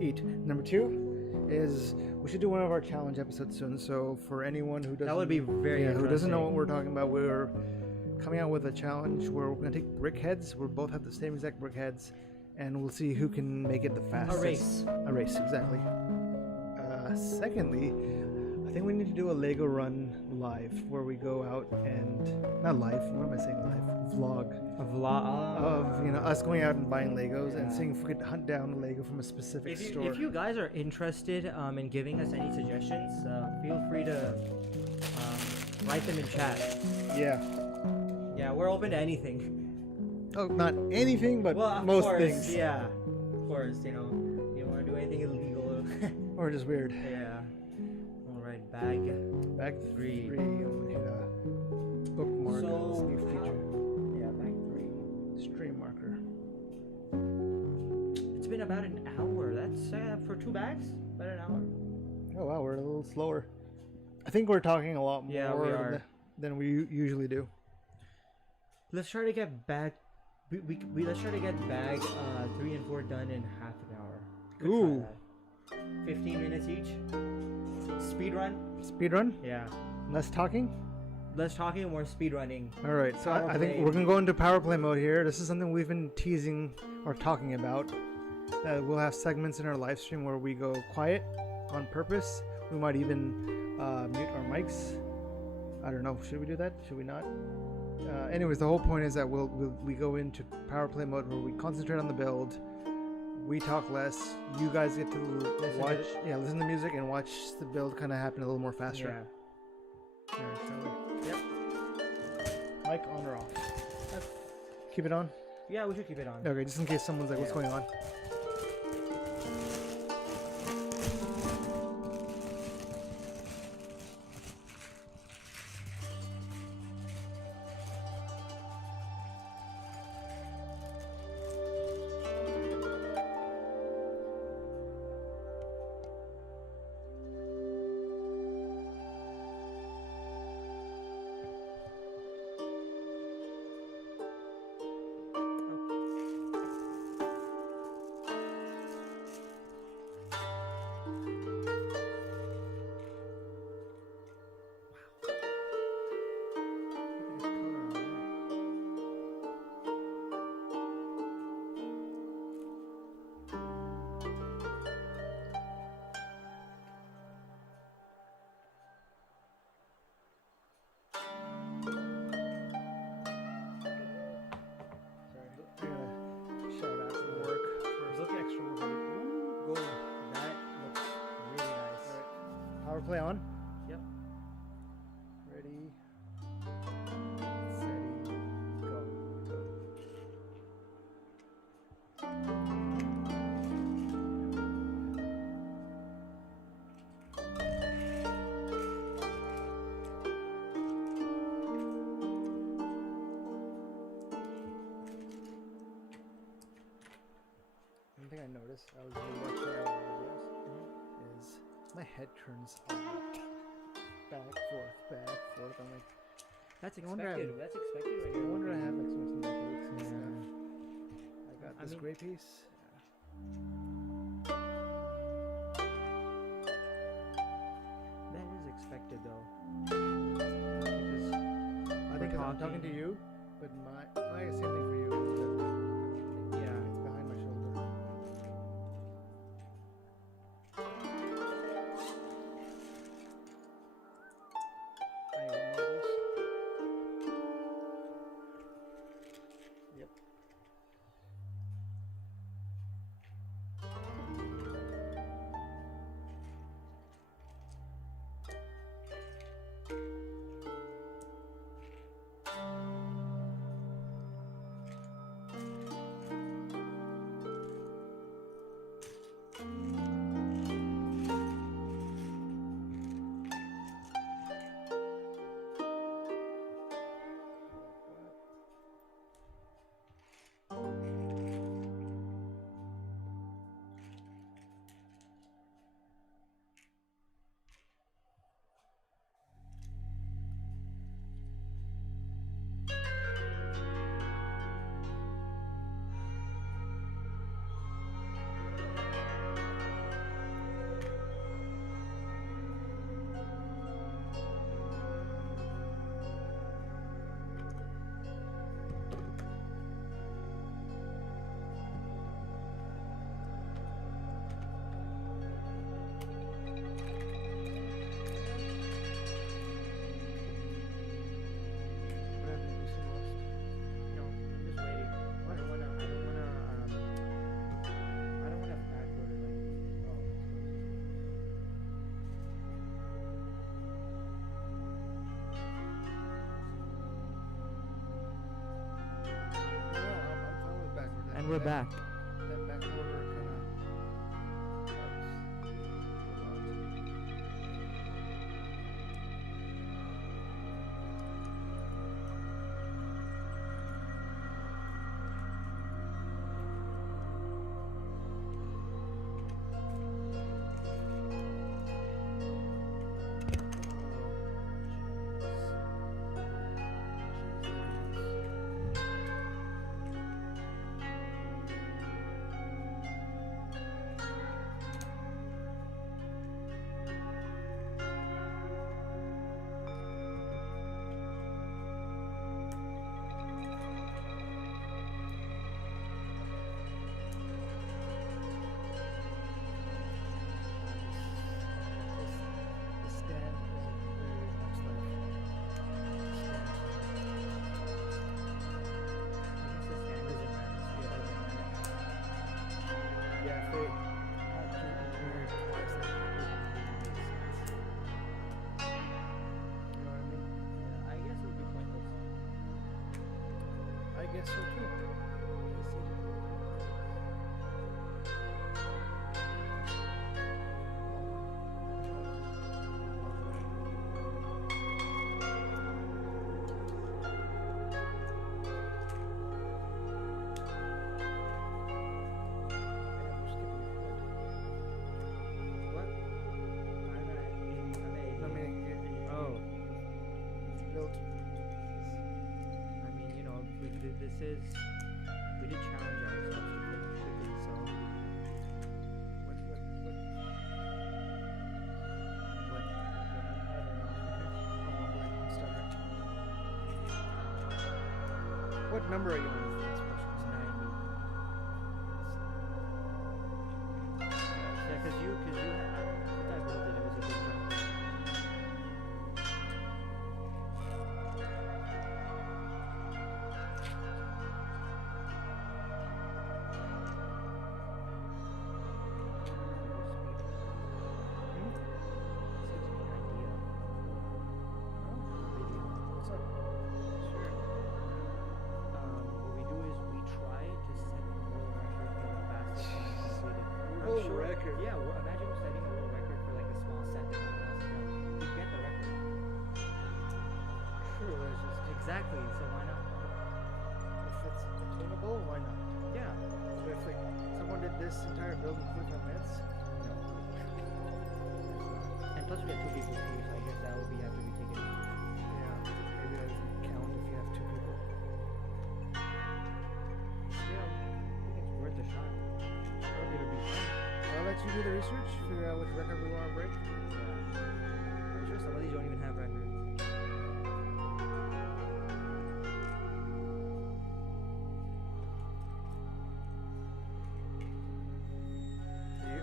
eat. Number 2 is we should do one of our challenge episodes soon. So for anyone who doesn't, That would be very who doesn't know interesting. what we're talking about, we're coming out with a challenge where we're gonna take brick heads. We both have the same exact brick heads, and we'll see who can make it the fastest. race. A race, exactly. Secondly, I think we need to do a Lego run live where we go out and not live. What am I saying? Live vlog A vlog. of us going out and buying Legos and Yeah. seeing if we could hunt down a Lego from a specific store. If you guys are interested in giving us any suggestions, feel free to write them in chat. Yeah. Yeah, we're open to anything. Oh, not anything, but Well, of most course, things. Yeah, of course. You don't want to do anything illegal. Or just weird. Yeah. All right, bag. Bag 3. 3. I'm gonna hit a bookmark on this new feature. Yeah, bag 3. Stream marker. It's been about an hour. That's for 2 bags. About an hour. Oh wow, we're a little slower. I think we're talking a lot more Yeah, we are. than we usually do. Let's try to get bag. Let's try to get bag 3 and 4 done in half an hour. Could try Ooh. that. 15 minutes each. Speed run. Speed run? Yeah. Less talking? Less talking and more speed running. All right, so Power I think play. we're gonna go into power play mode here. This is something we've been teasing or talking about. We'll have segments in our live stream where we go quiet on purpose. We might even mute our mics. I don't know. Should we do that? Should we not? Anyways, the whole point is that we go into power play mode where we concentrate on the build. We talk less. You guys get to listen to music and watch the build kind of happen a little more faster. Yeah. Alright, shall we? Yep. Mic on or off? Keep it on? Yeah, we should keep it on. Okay, just in case someone's like, what's Yeah. going on? Shout out to work for look extra work. Ooh, gold. That looks really nice. Alright. Power play on. Yep. Ready. Steady. Go. One thing I noticed, I was really watching our videos, is my head turns a lot back, forth. I'm like, That's No wonder I expected. have- That's expected when no you're wonder I working. have like so much nameplates and Yeah. stuff. I got I this mean- gray piece. That is expected though. Because I think 'cause I'm talking to you, but my same thing for you. But yeah. it's behind my shoulder. I need one more of those. Yep. Whatever you see most. No, I'm just waiting. I don't wanna backward it. Oh, I'm fine with backward. And we're back. That back border kind of. The stand is very much like stand. Yeah, if they had to engineer it twice, that would make sense. You know what I mean? I guess it would be pointless. I guess so too. What? I mean, Oh, it's built. I mean, you know, we did challenge ourselves to finish quickly, so What? what? I don't know. I'm mumbling. I'm stuttering. What number are you on? That's what It's I'm 90. Yeah, because you had, I built it, it was a big jump. What's up? What we do is we try to set a world record for the fastest one completed. I'm World sure- record? Yeah, well, imagine setting a world record for like a small set that no one else has done. You get the record. True. It's just Exactly, so why not? if it's attainable, why not? Yeah. But if like someone did this entire build in 45 minutes, No. And plus we have two people too, so I guess that would have to be taken. yeah. you do the research? Figure out which record we want to break? I'm sure some of these don't even have records.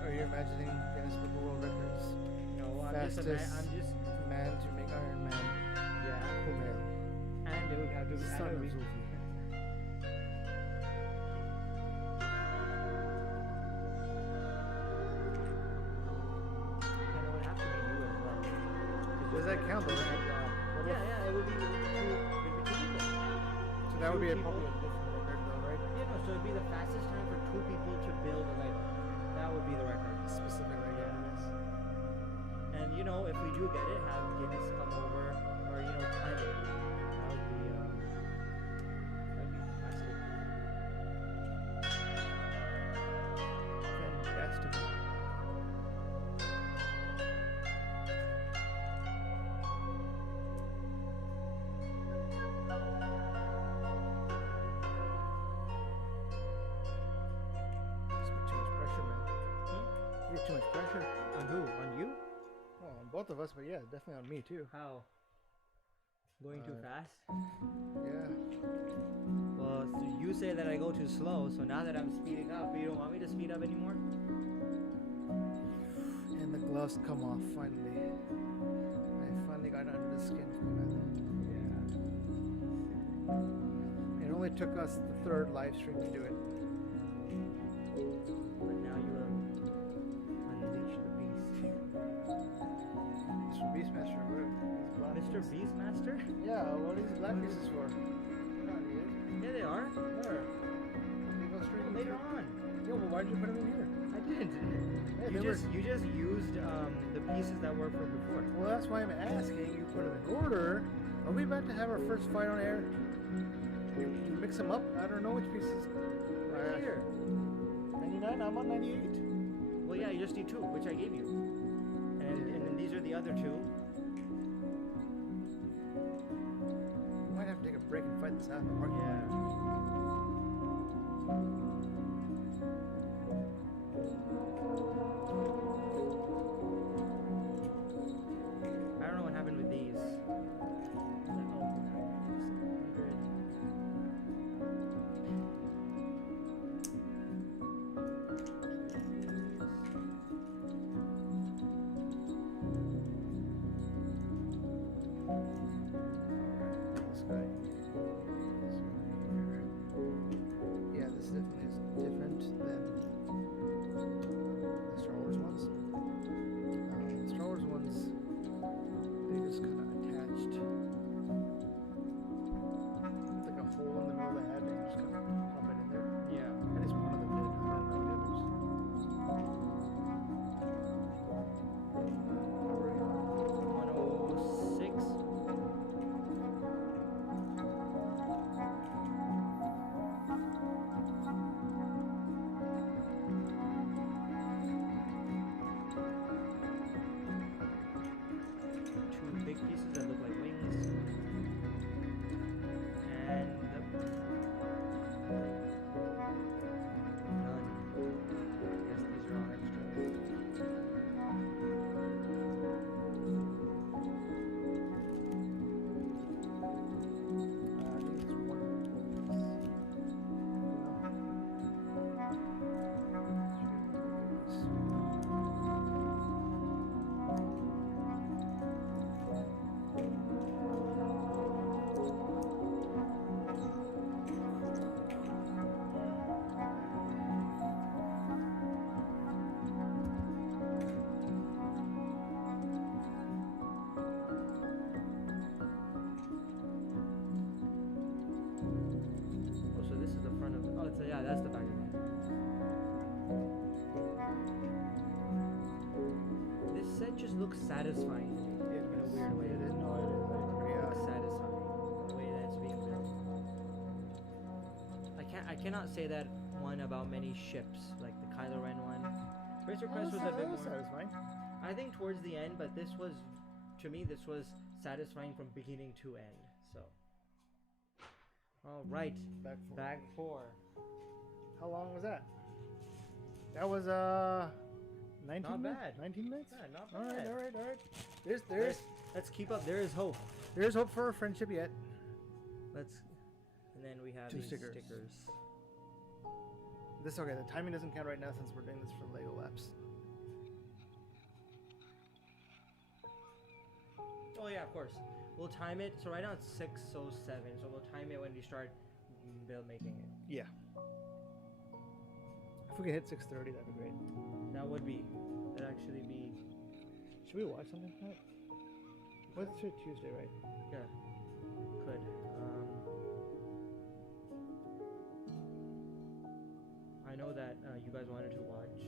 Are you imagining Guinness Book of World Records? No, Fastest I'm just man to make Iron Man. yeah. Kumail. And it would have to be. Son of be Zulfi. and it would have to be you as well. 'Cause Does that count though? Right? What if- yeah, it would be two people. So that would be a Two people. probably a different record though, right? Yeah, no, so it'd be the fastest time for two people to build a Lego. That would be the record. Specific record. Yes. And you know, if we do get it, have Guinness come over or you know time it. That would be fantastic. Fantastic. Just put too much pressure, man. You get too much pressure. On who? On you? Oh, on both of us, but yeah, definitely on me too. How? Going too fast? Yeah. Well, so you say that I go too slow, so now that I'm speeding up, you don't want me to speed up anymore? And the gloves come off finally. I finally got under the skin from it. Yeah. It only took us the third live stream to do it. But now you have unleashed the beast. Mr. Beastmaster, what are these black Mr. pieces? Beastmaster? Yeah, what are these black pieces for? They're not needed. Yeah, they are. Where? They go straight in Later here. on. Yeah, well, why did you put them in here? I didn't. Yeah, You they just used the pieces that were from before. Well, that's why I'm asking. You put them in order. Are we about to have our first fight on air? You mix them up? I don't know which pieces. Right here. 99? I'm on 98. Well, yeah, you just need two, which I gave you. And then these are the other two. Might have to take a break and fight this out in the parking lot. I don't know what happened with these. This guy. This guy here. Yeah, this definitely is different than the Star Wars ones. The Star Wars ones, they just kind of attached. Like a hole in the middle of the head and you just kind of pop it in there. Yeah. At least one of them did. I don't know the others. 106. Two big pieces that look like wings. And none. Guess these are all extra. I think it's one Oh, so this is the front of it. Oh, yeah, that's the back of it. This set just looks satisfying in a weird way. It is. No, it is. I agree. It looks satisfying the way that it's being built. I cannot say that one about many ships, like the Kylo Ren one. Razor Crest was a bit more satisfying. I think towards the end, but this was, to me, this was satisfying from beginning to end. So, all right, Back four. bag 4. How long was that? That was 19 Not minutes? bad. 19 minutes? Yeah, not All right, bad. all right, all right. There's Let's keep up. There is hope. there's hope for our friendship yet. Let's. And then we have 2 these stickers. stickers. This okay. The timing doesn't count right now since we're doing this for LEGO-LAPSE. Oh yeah, of course. We'll time it. So right now it's 6:07. So we'll time it when we start build making it. Yeah. If we can hit 6:30, that'd be great. That would be. That'd actually be. Should we watch something tonight? What's it, Tuesday, right? Yeah. Could. I know that you guys wanted to watch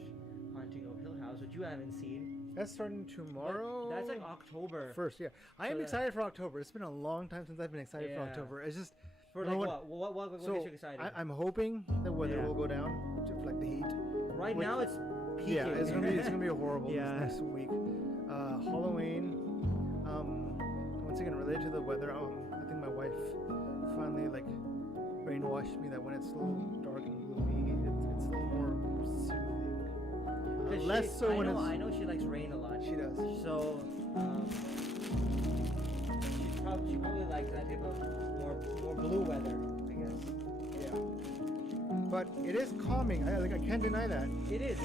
Haunting of Hill House, which you haven't seen. That's starting tomorrow. But that's like October. First, yeah. I am So excited for October. It's been a long time since I've been excited for Yeah. October. It's just For you know like what so gets you excited? I'm hoping the weather Yeah. will go down to like the heat. Right Which- now it's peaking. Yeah, it's gonna be horrible Yeah. this next week. Halloween. Once again, related to the weather, I think my wife finally like brainwashed me that when it's a little dark and gloomy, it's a little more soothing. 'Cause Less so when it's I know she likes rain a lot. she does. So she probably likes that type of more blue weather, I guess. Yeah. But it is calming. I can't deny that. It is.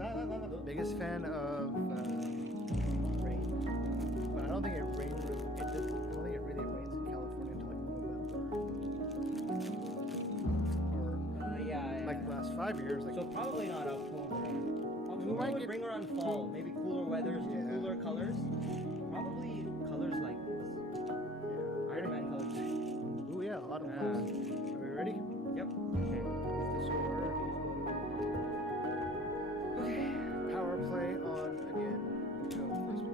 I'm not the biggest fan of rain, but I don't think it rains. I don't think it really rains in California until like November, or Yeah. like the last 5 years. Like So probably not October. October might would get- bring around fall, maybe cooler weathers, Yeah. cooler colors. Probably colors like this. yeah. Iron Man colors. Ooh yeah, a lot of Yeah. colors. Are we ready? Yep. Okay. Move this over. Okay. Power play on again. Go first.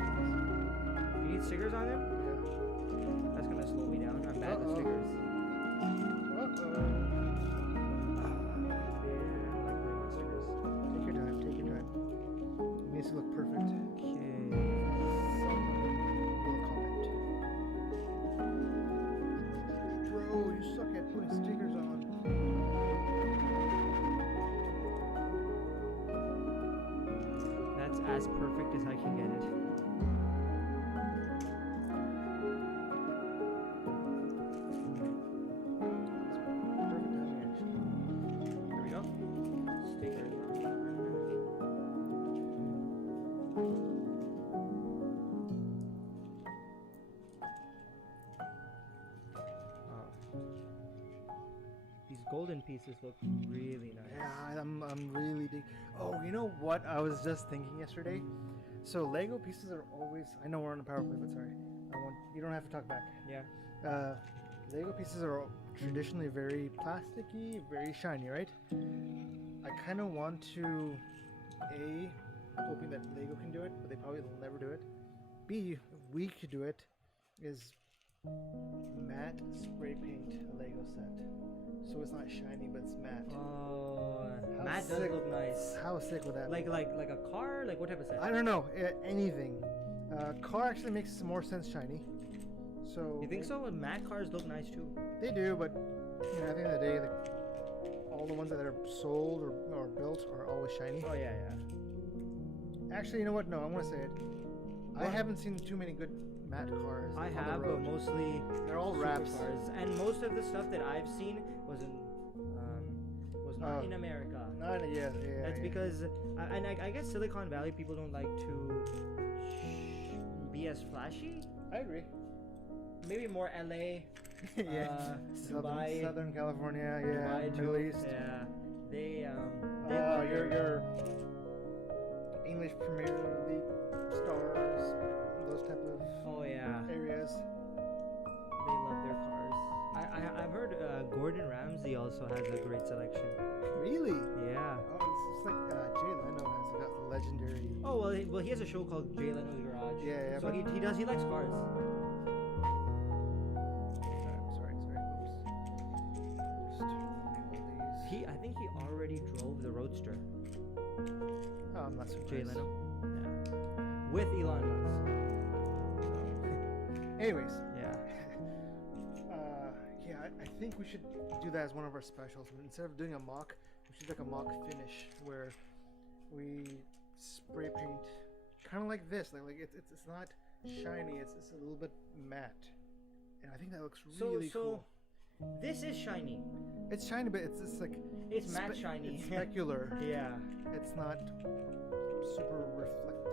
You need stickers on them? Yeah. That's gonna slow me down. I'm bad with Uh-oh. stickers. Uh-oh. Yeah, I like putting on stickers. Take your time, take your time. It needs to look perfect. Okay. Will comment. Bro, you suck at putting stickers on. That's as perfect as I can get it. Perfect timing, actually. Here we go. Stickers on. These golden pieces look really nice. Yeah, I'm really dig. Oh, you know what I was just thinking yesterday? So Lego pieces are always. I know we're on a power play, but sorry. You don't have to talk back. Yeah. Lego pieces are traditionally very plasticky, very shiny, right? I kind of want to, A, hoping that Lego can do it, but they probably will never do it. B, if we could do it, is matte spray paint a Lego set. So it's not shiny, but it's matte. Oh, How matte does sick- look nice. How sick would that be? Like a car? Like what type of set? I don't know, anything. Car actually makes more sense shiny. So You think so? Matte cars look nice too. They do, but you know, at the end of the day, all the ones that are sold or built are always shiny. Oh yeah, yeah. Actually, you know what? No, I want to say it. I What? haven't seen too many good matte cars. I on the have, but road. mostly They're all wraps. supercars. And most of the stuff that I've seen was not Oh. in America. Yeah. That's yeah. because, I guess Silicon Valley people don't like to be as flashy. I agree. Maybe more LA, Yeah. Dubai, Southern California, yeah, Dubai Middle too. East. Yeah, they Oh, love your their- English Premier League stars, those type of Oh yeah, areas. they love their cars. I've heard Gordon Ramsay also has a great selection. Really? Yeah. Oh, it's like Jay Leno has got legendary. Oh well, he has a show called Jay Leno's Garage. Yeah, So but- he likes cars. Sorry. Oops. Just label these. I think he already drove the Roadster. Oh, I'm not surprised. Jay Leno. Yeah. With Elon Musk. Anyways, Yeah. yeah, I think we should do that as one of our specials. Instead of doing a mock, we should do like a mock finish where we spray paint, kind of like this. Like it's not shiny. It's a little bit matte, and I think that looks really cool. This is shiny. It's shiny, but it's like It's matte shiny. It's specular. Yeah. It's not super reflective.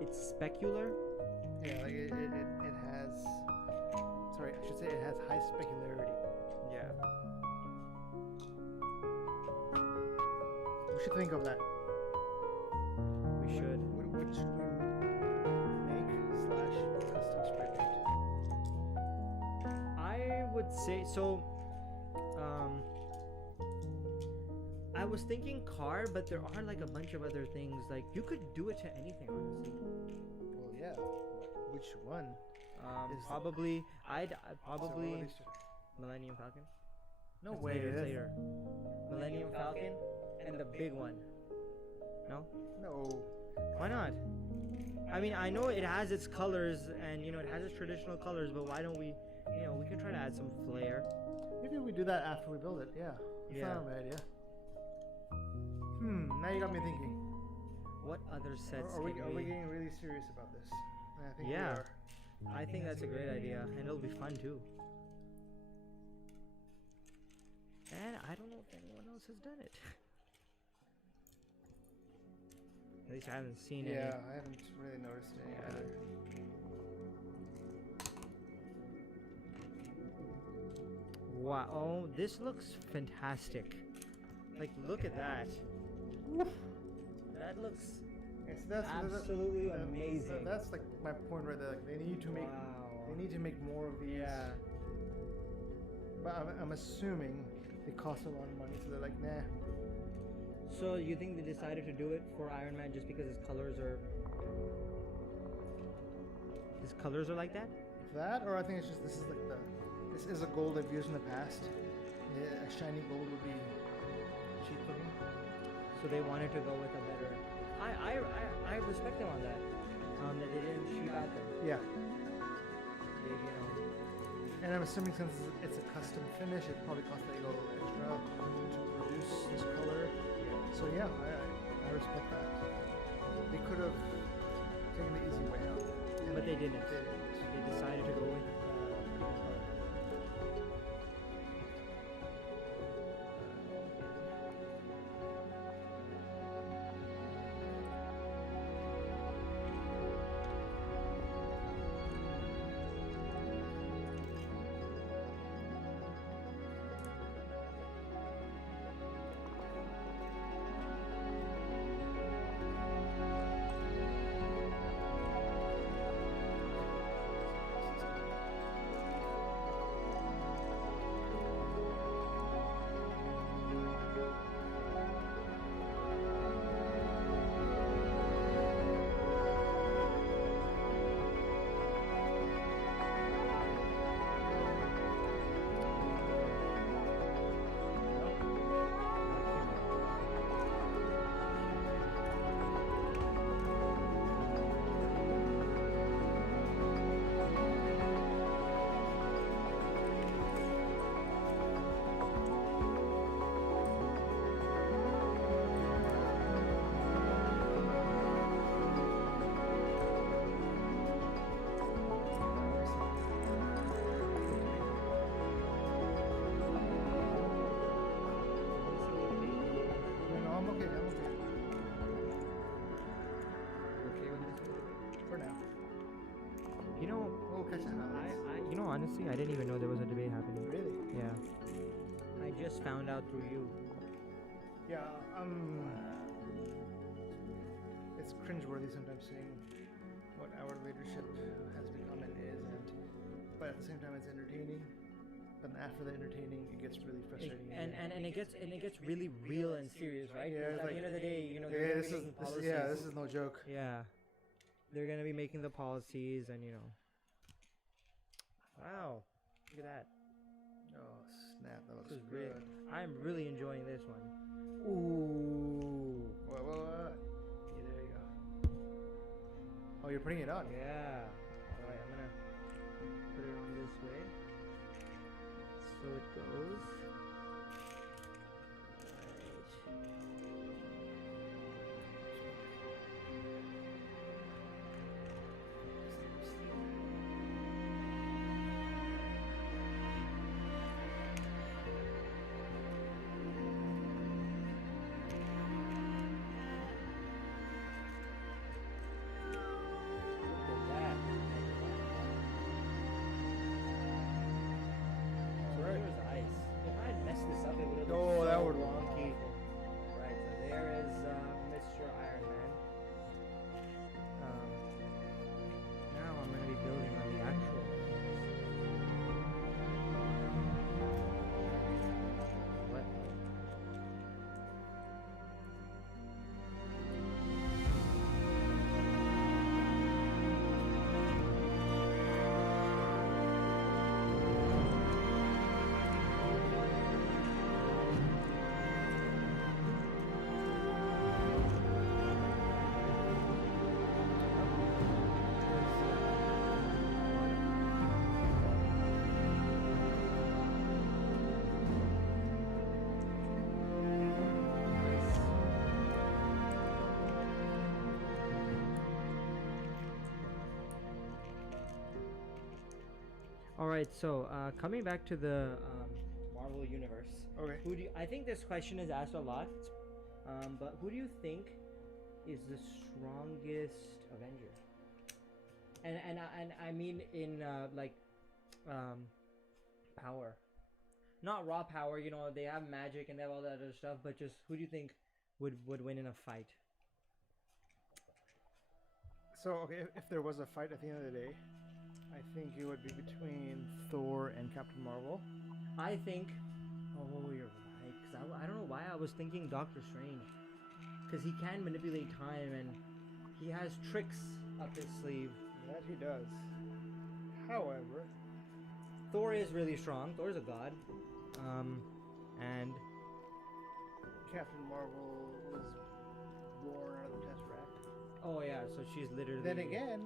It's specular. Yeah, like it has. Sorry, I should say it has high specularity. Yeah. We should think of that. We should. What should we make / custom spray paint? I would say so. I was thinking car, but there are like a bunch of other things. Like you could do it to anything, honestly. Well, yeah. Which one? Probably. I'd probably So what is it? Millennium Falcon. No It's way. later, it it's is. later. Millennium Falcon and the big one. No? No. Why not? I mean, I know it has its colors and you know it has its traditional colors, but why don't we? You know, we could try to add some flair. Maybe we do that after we build it. Yeah. That's Yeah. not a bad idea. Now you got me thinking. What other sets Are we can we? getting really serious about this? I think Yeah. we are. I think that's a great idea, and it'll be fun too. And I don't know if anyone else has done it. At least I haven't seen Yeah, I haven't really noticed any Yeah. either. any. Wow, oh, this looks fantastic. Like, look at that. That looks Yeah, so that's absolutely amazing. That's like my point right there. Like they need to make Wow. they need to make more of these. Yeah. But I'm assuming they cost a lot of money, so they're like, nah. So you think they decided to do it for Iron Man just because his colors are like that? That, or I think it's just this is a gold they've used in the past. Yeah, a shiny gold would be cheap looking. So they wanted to go with a better. I respect them on that. That they didn't cheap out them. Yeah, They, you know. and I'm assuming since it's a custom finish, it probably costs like a little extra to produce this color. So yeah, I respect that. They could have taken the easy way out, But they didn't. They didn't. They decided to go with pretty good color. No, I'm okay. Okay with this? For now. You know, We'll catch the highlights. you know, honestly, I didn't even know there was a debate happening. Really? Yeah. I just found out through you. Yeah. It's cringeworthy sometimes seeing what our leadership has become and is, but at the same time, it's entertaining. But after the entertaining, it gets really frustrating. And it gets really real and serious, right? Yeah, it's At like- the end of the day, you know, Yeah, they're this making is policies. this is no joke. Yeah. They're gonna be making the policies, and you know. Wow, look at that. Oh snap! That looks This is great. good. I'm really enjoying this one. Ooh. Whoa. Yeah, there you go. Oh, you're putting it on. Yeah. it goes. Oh, that would wonky. Right, so there is Mr. Iron Man. Now I'm going to be building on the actual. What? Alright, so coming back to the Marvel Universe. Okay. I think this question is asked a lot, but who do you think is the strongest Avenger? And I mean in power, not raw power. You know, they have magic and they have all that other stuff, but just who do you think would win in a fight? So, okay, if there was a fight at the end of the day, I think it would be between Thor and Captain Marvel. I think. Oh, you're right. Because I don't know why I was thinking Doctor Strange. Because he can manipulate time and he has tricks up his sleeve. That he does. However, Thor is really strong. Thor's a god. And Captain Marvel was born out of the Tesseract. oh yeah, so she's literally. Then again,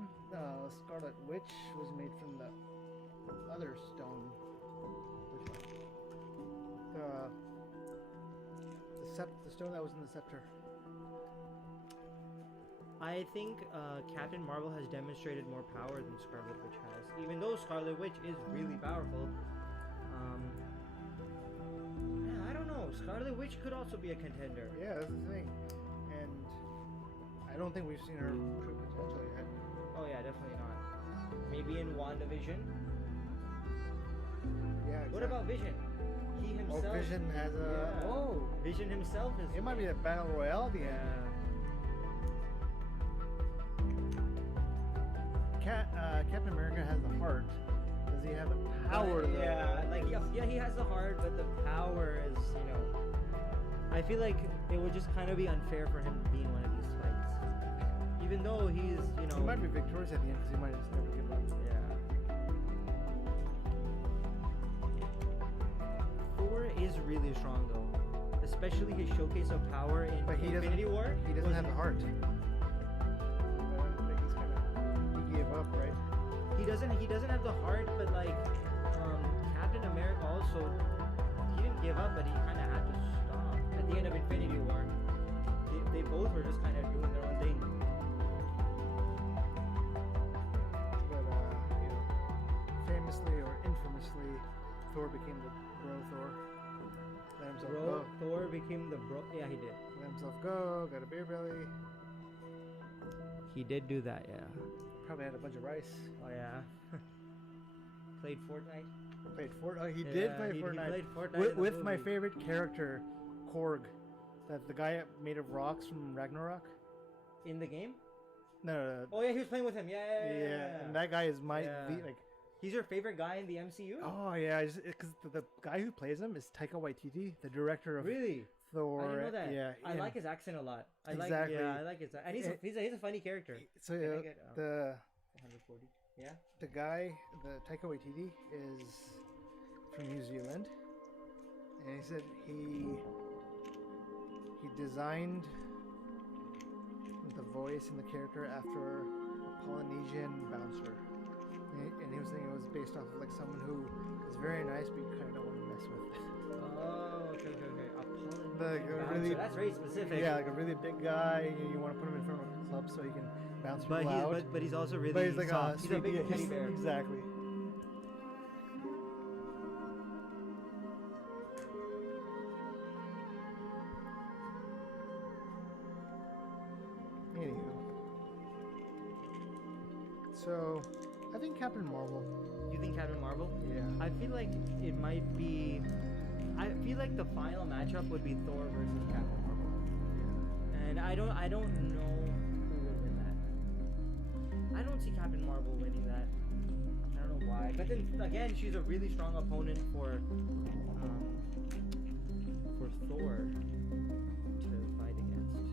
Scarlet Witch was made from the other stone. Which one? The stone that was in the scepter. I think Captain Marvel has demonstrated more power than Scarlet Witch has. Even though Scarlet Witch is really powerful. Yeah, I don't know. Scarlet Witch could also be a contender. Yeah, that's the thing. And I don't think we've seen her true potential yet. Oh yeah, definitely not. Maybe in WandaVision. Yeah, exactly. What about Vision? He himself. Oh, Vision has a... Yeah. Oh! Vision himself is... It might be a battle royale at the end. Captain America has the heart. Does he have the power? Yeah, like yeah, he has the heart, but the power is, you know... I feel like it would just kind of be unfair for him being one of these fights. Even though he's, you know... He might be victorious at the end because he might just never give up. Yeah. Thor is really strong though. Especially his showcase of power in Infinity War. He doesn't have the heart. I think he's kind of... He gave up, right? He doesn't have the heart, but like Captain America also, he didn't give up, but he kind of had to stop at the end of Infinity War. They both were just kind of doing their own thing. But you know, famously or infamously, Thor became the bro Thor. Let himself go. Thor became the bro. Yeah, he did. Let himself go. Got a beer belly. He did do that, yeah. Probably had a bunch of rice. Oh yeah. Played Fortnite. Played Fortnite. Oh, he did play Fortnite. He played Fortnite with my favorite character, Korg, that the guy made of rocks from Ragnarok. In the game? No. Oh yeah, he was playing with him. Yeah. And that guy is my like. He's your favorite guy in the MCU? Oh yeah, because the guy who plays him is Taika Waititi, the director of really Thor. I didn't know that. Yeah, I like his accent a lot. I exactly. I like his, and he's a funny character. So the 140. Yeah. The guy, the Taika Waititi, is from New Zealand, and he said he designed the voice and the character after a Polynesian bouncer, and he was saying it was based off of like someone who is very nice but you kind of don't want to mess like a Bouncer, really that's very specific. yeah, like a really big guy. You want to put him in front of a club so he can bounce people But out. but he's also really But he's like soft. He's a sweet- big yeah, teddy bear. Exactly. Anywho. So, I think Captain Marvel. You think Captain Marvel? Yeah. I feel like it might be. I feel like the final matchup would be Thor versus Captain Marvel, and I don't know who would win that. I don't see Captain Marvel winning that. I don't know why, but then again, she's a really strong opponent for Thor to fight against.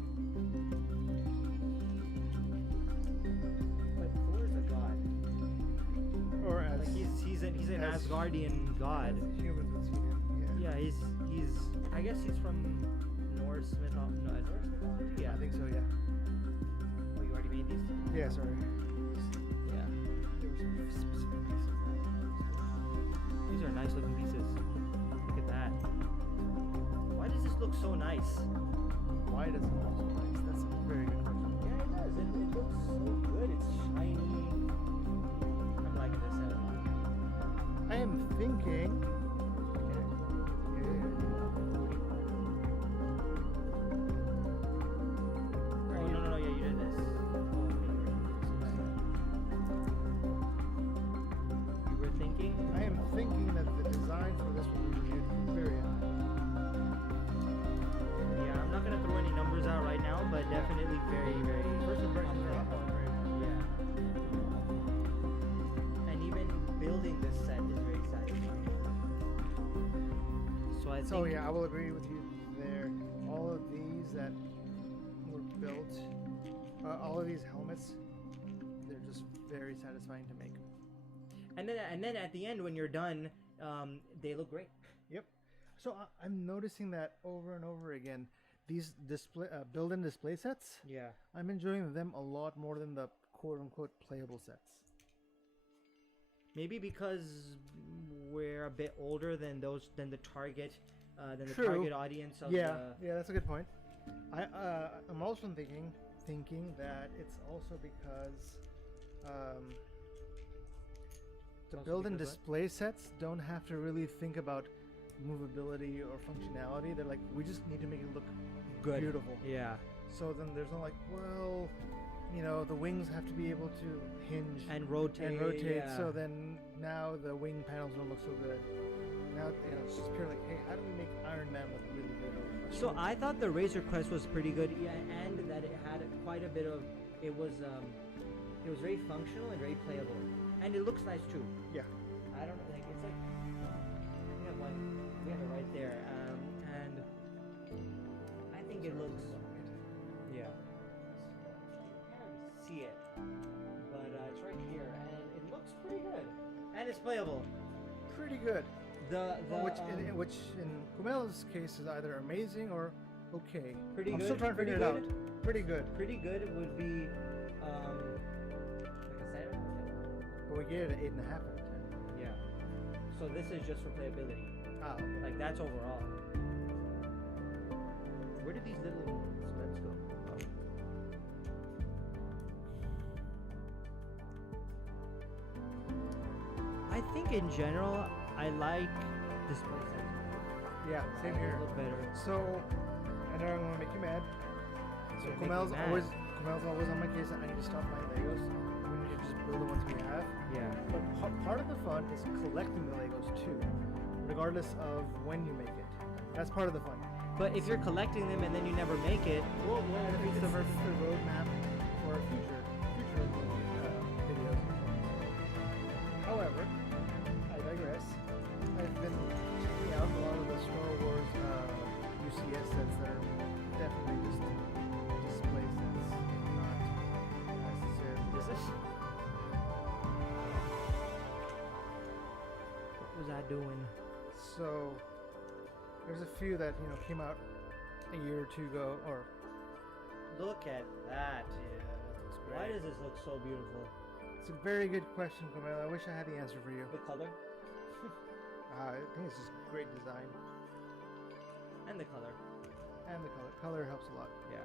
But Thor is a god. Or as Like he's an as- Asgardian god. humans would see him. Yeah. Yeah, he's I guess he's from Norse mythology. No, Norse mythology. Yeah. I think so. Yeah. Oh, you already made these. Yeah. Sorry. Yeah. There were some specific pieces. These are nice looking pieces. Look at that. Why does this look so nice? Why does it look so nice? That's a very good question. Yeah, it does. It looks so good. It's shiny. I'm liking this set a lot. I am thinking. Oh no, yeah, you did this. Oh, you were thinking. I am thinking that the design for this will be very high. Yeah, I'm not gonna throw any numbers out right now, but definitely very, very. First impressions are up there. very high. Yeah. And even building this set is very satisfying. So I think. So yeah, I will agree with you there. All of these that were built, all of these helmets, they're just very satisfying to make. And then at the end when you're done, they look great. Yep. So I'm noticing that over and over again. These built-in display sets, Yeah. I'm enjoying them a lot more than the quote-unquote playable sets. Maybe because we're a bit older than the target, than the True. target audience of Yeah, that's a good point. I'm also thinking that it's also because the Also built-in because what? display sets don't have to really think about movability or functionality. They're like, we just need to make it look good. beautiful. Yeah. So then there's no like, well, the wings have to be able to hinge And rotate. Yeah. So then now the wing panels don't look so good. Now it's just pure like, hey, how do we make Iron Man look really good? So I thought the Razor Crest was pretty good, yeah, and that it had quite a bit of. It was very functional and very playable, and it looks nice too. Yeah. I don't know, like it's like we have it right there, and I think it looks. Yeah. You can't really see it, but it's right here, and it looks pretty good, and it's playable. Pretty good. Which in Kumail's case is either amazing or okay. Pretty I'm good. still trying to Pretty figure it good. out. Pretty good. Pretty good would be like a 7 or 10. But we gave it an 8.5 out of 10. Yeah. So this is just for playability. Ah, okay. Like that's overall. Where did these little studs go? I think in general, I like display sets. Yeah, same A here. little better. So, I know I'm gonna make you mad. So You're making Kumail's me mad. always on my case that I need to stop buying Legos. We need to just build the ones we have. Yeah. But part of the fun is collecting the Legos too, regardless of when you make it. That's part of the fun. But if you're collecting them and then you never make it, Well, it's the roadmap for future videos. However, I digress. I've been checking out a lot of the Star Wars UCS sets that are definitely just display sets, not necessarily. is this? What was I doing? So there's a few that came out a year or two ago, or Look at that. it's great. Why does this look so beautiful? It's a very good question, Kumail. I wish I had the answer for you. The color I think it's just great design. and the color. And the color. Color helps a lot. Yeah.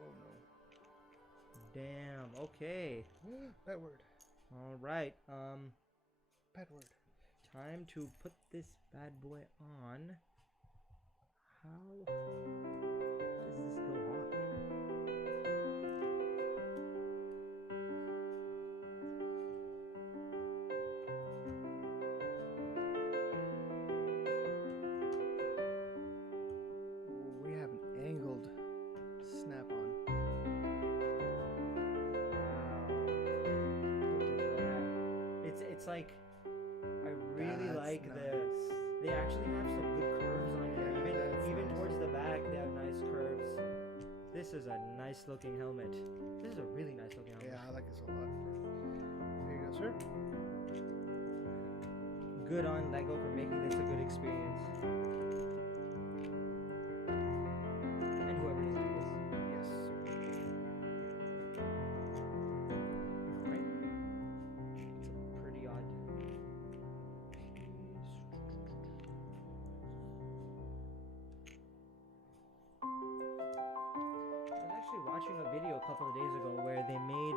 Oh no. Damn. Okay. Bad word. All right. Bad word. Time to put this bad boy on. How does this go on? We have an angled snap-on. It's like I really That's like nice. they actually have some good curves on here. Yeah, that's Even nice. towards the back they have nice curves. This is a nice looking helmet. This is a really nice looking helmet. Yeah, I like this a lot. Here you go, sir. Good on LEGO for making this a good experience. And whoever designed this. Yes. Alright. It's a pretty odd piece. I was actually watching a video a couple of days ago where they made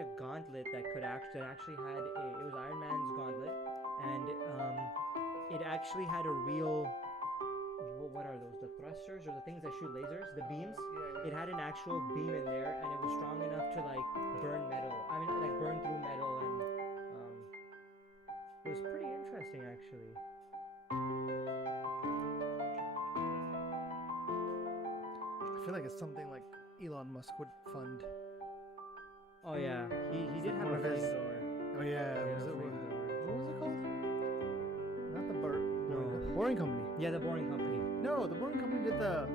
a gauntlet that actually had it was Iron Man's gauntlet, and it actually had a real, what are those, the thrusters or the things that shoot lasers, the beams. Yeah. It had an actual beam in there, and it was strong enough to like burn metal. I mean, like burn through metal, and it was pretty interesting actually. I feel like it's something like Elon Musk would fund. Oh yeah, he It's did like have one a of his- flamethrower. Oh yeah. Yeah, Was it, flamethrower. what was it called? Not the No. Boring Company. Yeah, the Boring Company. No, the Boring Company did the.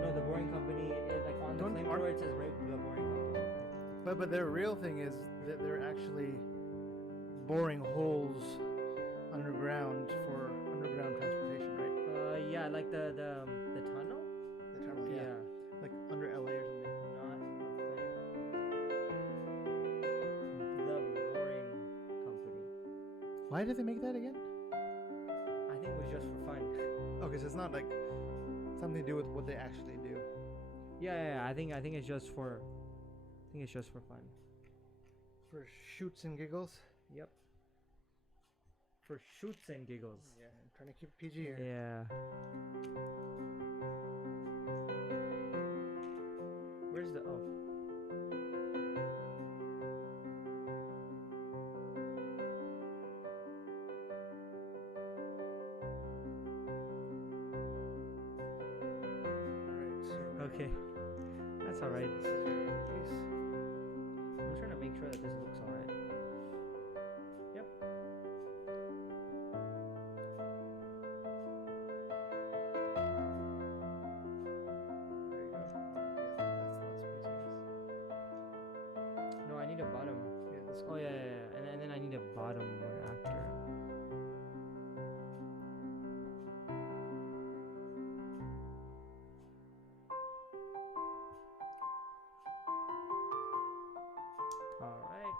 No, the Boring Company. Like on the Don't flamethrower, it says the Boring Company. But their real thing is that they're actually boring holes underground for underground transportation, right? Yeah, like the tunnel. The tunnel, yeah. Like under LA or something. Not the Boring Company. Why did they make that again? I think it was just for fun. Okay, so it's not like something to do with what they actually do. Yeah. I think it's just for. I think it's just for fun. For shoots and giggles. Yep. For shoots and giggles. Yeah, I'm trying to keep it PG here. Yeah. Where's the Alright, so Okay. That's alright. this is your piece. I'm trying to make sure that this looks alright. Yep. There you go. Yeah, that's the last piece, I guess. No, I need a bottom. Yeah, this Oh yeah. And then I need a bottom one after. Alright.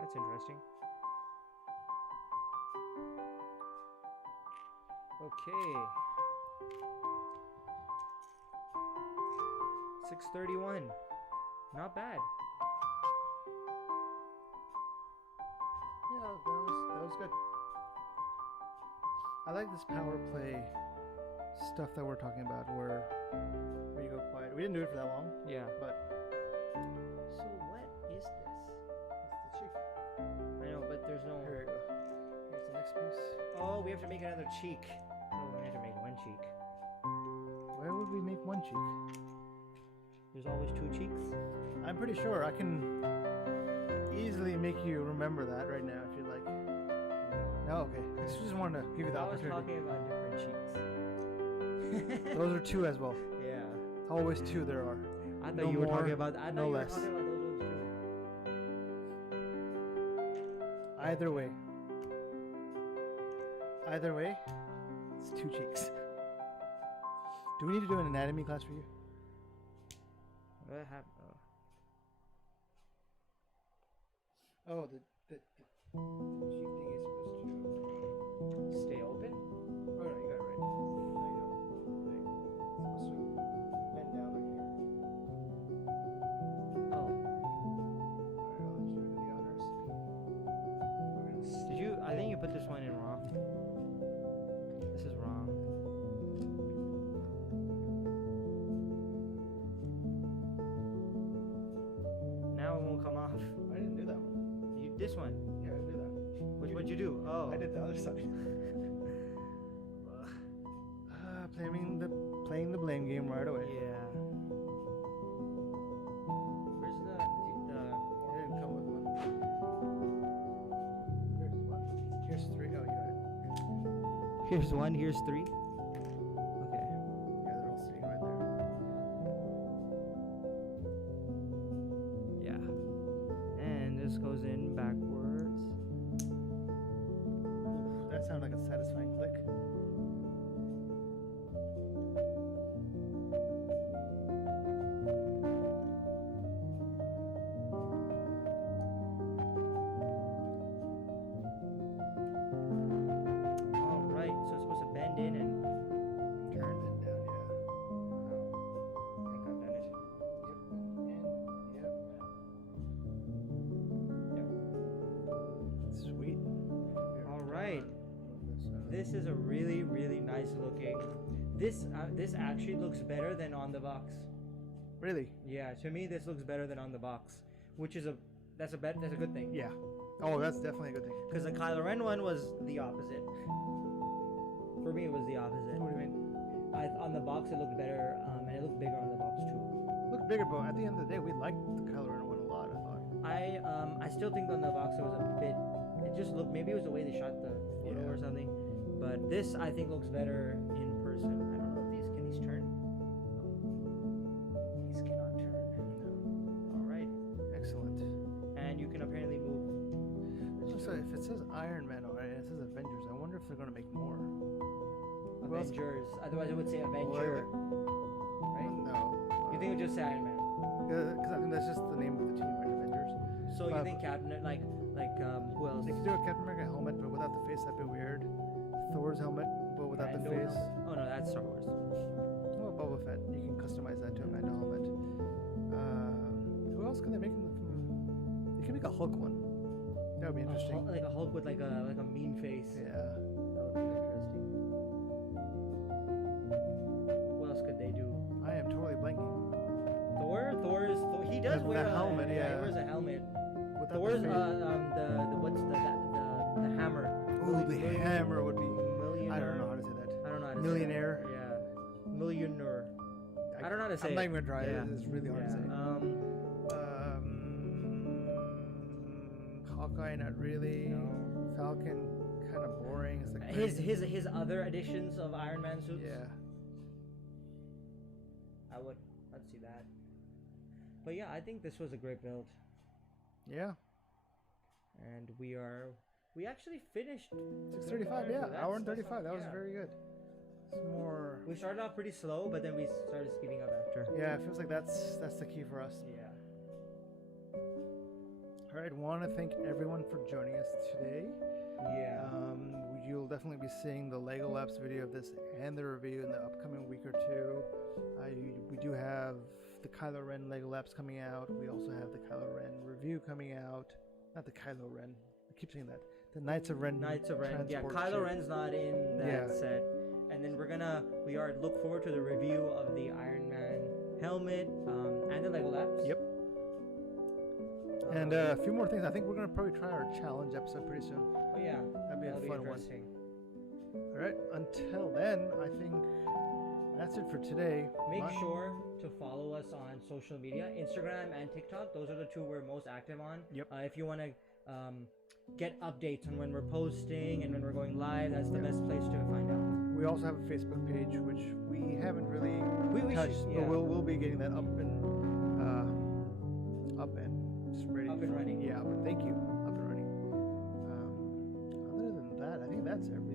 That's interesting. Okay. 631. Not bad. Yeah, that was good. I like this power play stuff that we're talking about, where you go quiet. We didn't do it for that long, Yeah. but So what is this? it's the cheek. I know, but there's no. Here you go. Here's the next piece. Oh, we have to make another cheek. Oh, we have to make one cheek. Why would we make one cheek? There's always two cheeks. I'm pretty sure I can easily make you remember that right now if you like. No, okay. I just wanted to give you the I was opportunity. talking about different cheeks. Those are two as well. Yeah. Always two there are. I thought No you were more, talking about. I thought no you were less. talking about those two. Either way. Either way, It's two cheeks. Do we need to do an anatomy class for you? What happened? Oh, the cheek thing is supposed to Stay open? Oh no, you got it right. No, you don't. Wait. It's supposed to bend down like here. Oh. Alright, I'll let you do the honors. We're gonna Did you? I think you put this one in wrong. This is wrong. Now it won't come off. I didn't do that one. This one. Yeah, I did that. What'd you do? Oh. I did the other side. Playing the blame game right away. Yeah. Where's the? It didn't come with one. Here's one. Here's three. Oh, you got it. Here's one. Here's three. Okay. Yeah, they're all sitting right there. Yeah. And this goes in backwards. Oof, that sounded like a satisfying click. All right. So it's supposed to bend in and Turn it down, yeah. I think I've done it. Yep, and Yep. sweet. All right. This is a really, really nice looking. This actually looks better than on the box. Really? Yeah, to me this looks better than on the box, which is that's a good thing. Yeah. Oh, that's definitely a good thing. Because the Kylo Ren one was the opposite. For me, it was the opposite. What do you mean? On the box it looked better, and it looked bigger on the box too. Look bigger, but at the end of the day, we liked the color one a lot. I thought. I still think on the box it was a bit. It just looked, maybe it was the way they shot the photo Yeah. or something. But this I think looks better in person. I don't know if can these turn? These cannot turn. All right. Excellent. And you can apparently move. So if it says Iron Man on it and it says Avengers, I wonder if they're gonna make more. Who else? Avengers. Otherwise it would say Avenger. Right? No. You think it would just say Iron Man? Because I think that's just the name of the team, right? Avengers. So you But- think Captain, who else? They could do a Captain America helmet, but without the face. That'd be weird. Thor's helmet, but without the Mando face. helmet? Oh no, that's Star Wars. Oh, Boba Fett. You can customize that to a Mando helmet. Who else can they make? They can make a Hulk one. That would be interesting. Like a Hulk with like a mean face. Yeah. That would be interesting. What else could they do? I am totally blanking. Thor. He does The wear a helmet, He yeah. wears a helmet. Without Thor's the the hammer. Oh, the hammer would be. Millionaire. I don't know how to say that. I don't know how to Millionaire. say that. Yeah. Millionaire. I don't know how to say I'm it. not even gonna try Yeah. it. It's really hard to say. Hawkeye, not really. No. Falcon, kind of boring. It's like His other editions of Iron Man suits. Yeah. I'd see that. But yeah, I think this was a great build, Yeah. and we actually finished 6:35. Yeah, hour and 35. That was very good. It's more. We started off pretty slow, but then we started speeding up after. Yeah, it feels like that's the key for us. Yeah. All right, want to thank everyone for joining us today. Yeah. You'll definitely be seeing the LEGO-LAPSE video of this and the review in the upcoming week or two. We do have the Kylo Ren LEGO-LAPSE coming out. We also have the Kylo Ren review coming out. Not the Kylo Ren. I keep saying that. The Knights of Ren. Knights of Ren. Yeah, transport Kylo ship. Ren's not in that Yeah. set. And then we are look forward to the review of the Iron Man helmet and the LEGO-LAPSE. Yep. And a few more things. I think we're gonna probably try our challenge episode pretty soon. Oh yeah, That'd be a fun one. interesting. All right. Until then, I think that's it for today. Make sure to follow us on social media, Instagram and TikTok. Those are the two we're most active on. Yep. If you want to get updates on when we're posting and when we're going live, that's the best place to find out. We also have a Facebook page, which we haven't really We touched, should, but yeah. we'll be getting that up and just ready. Up and running. Yeah, but thank you. Up and running. Other than that, I think that's everything.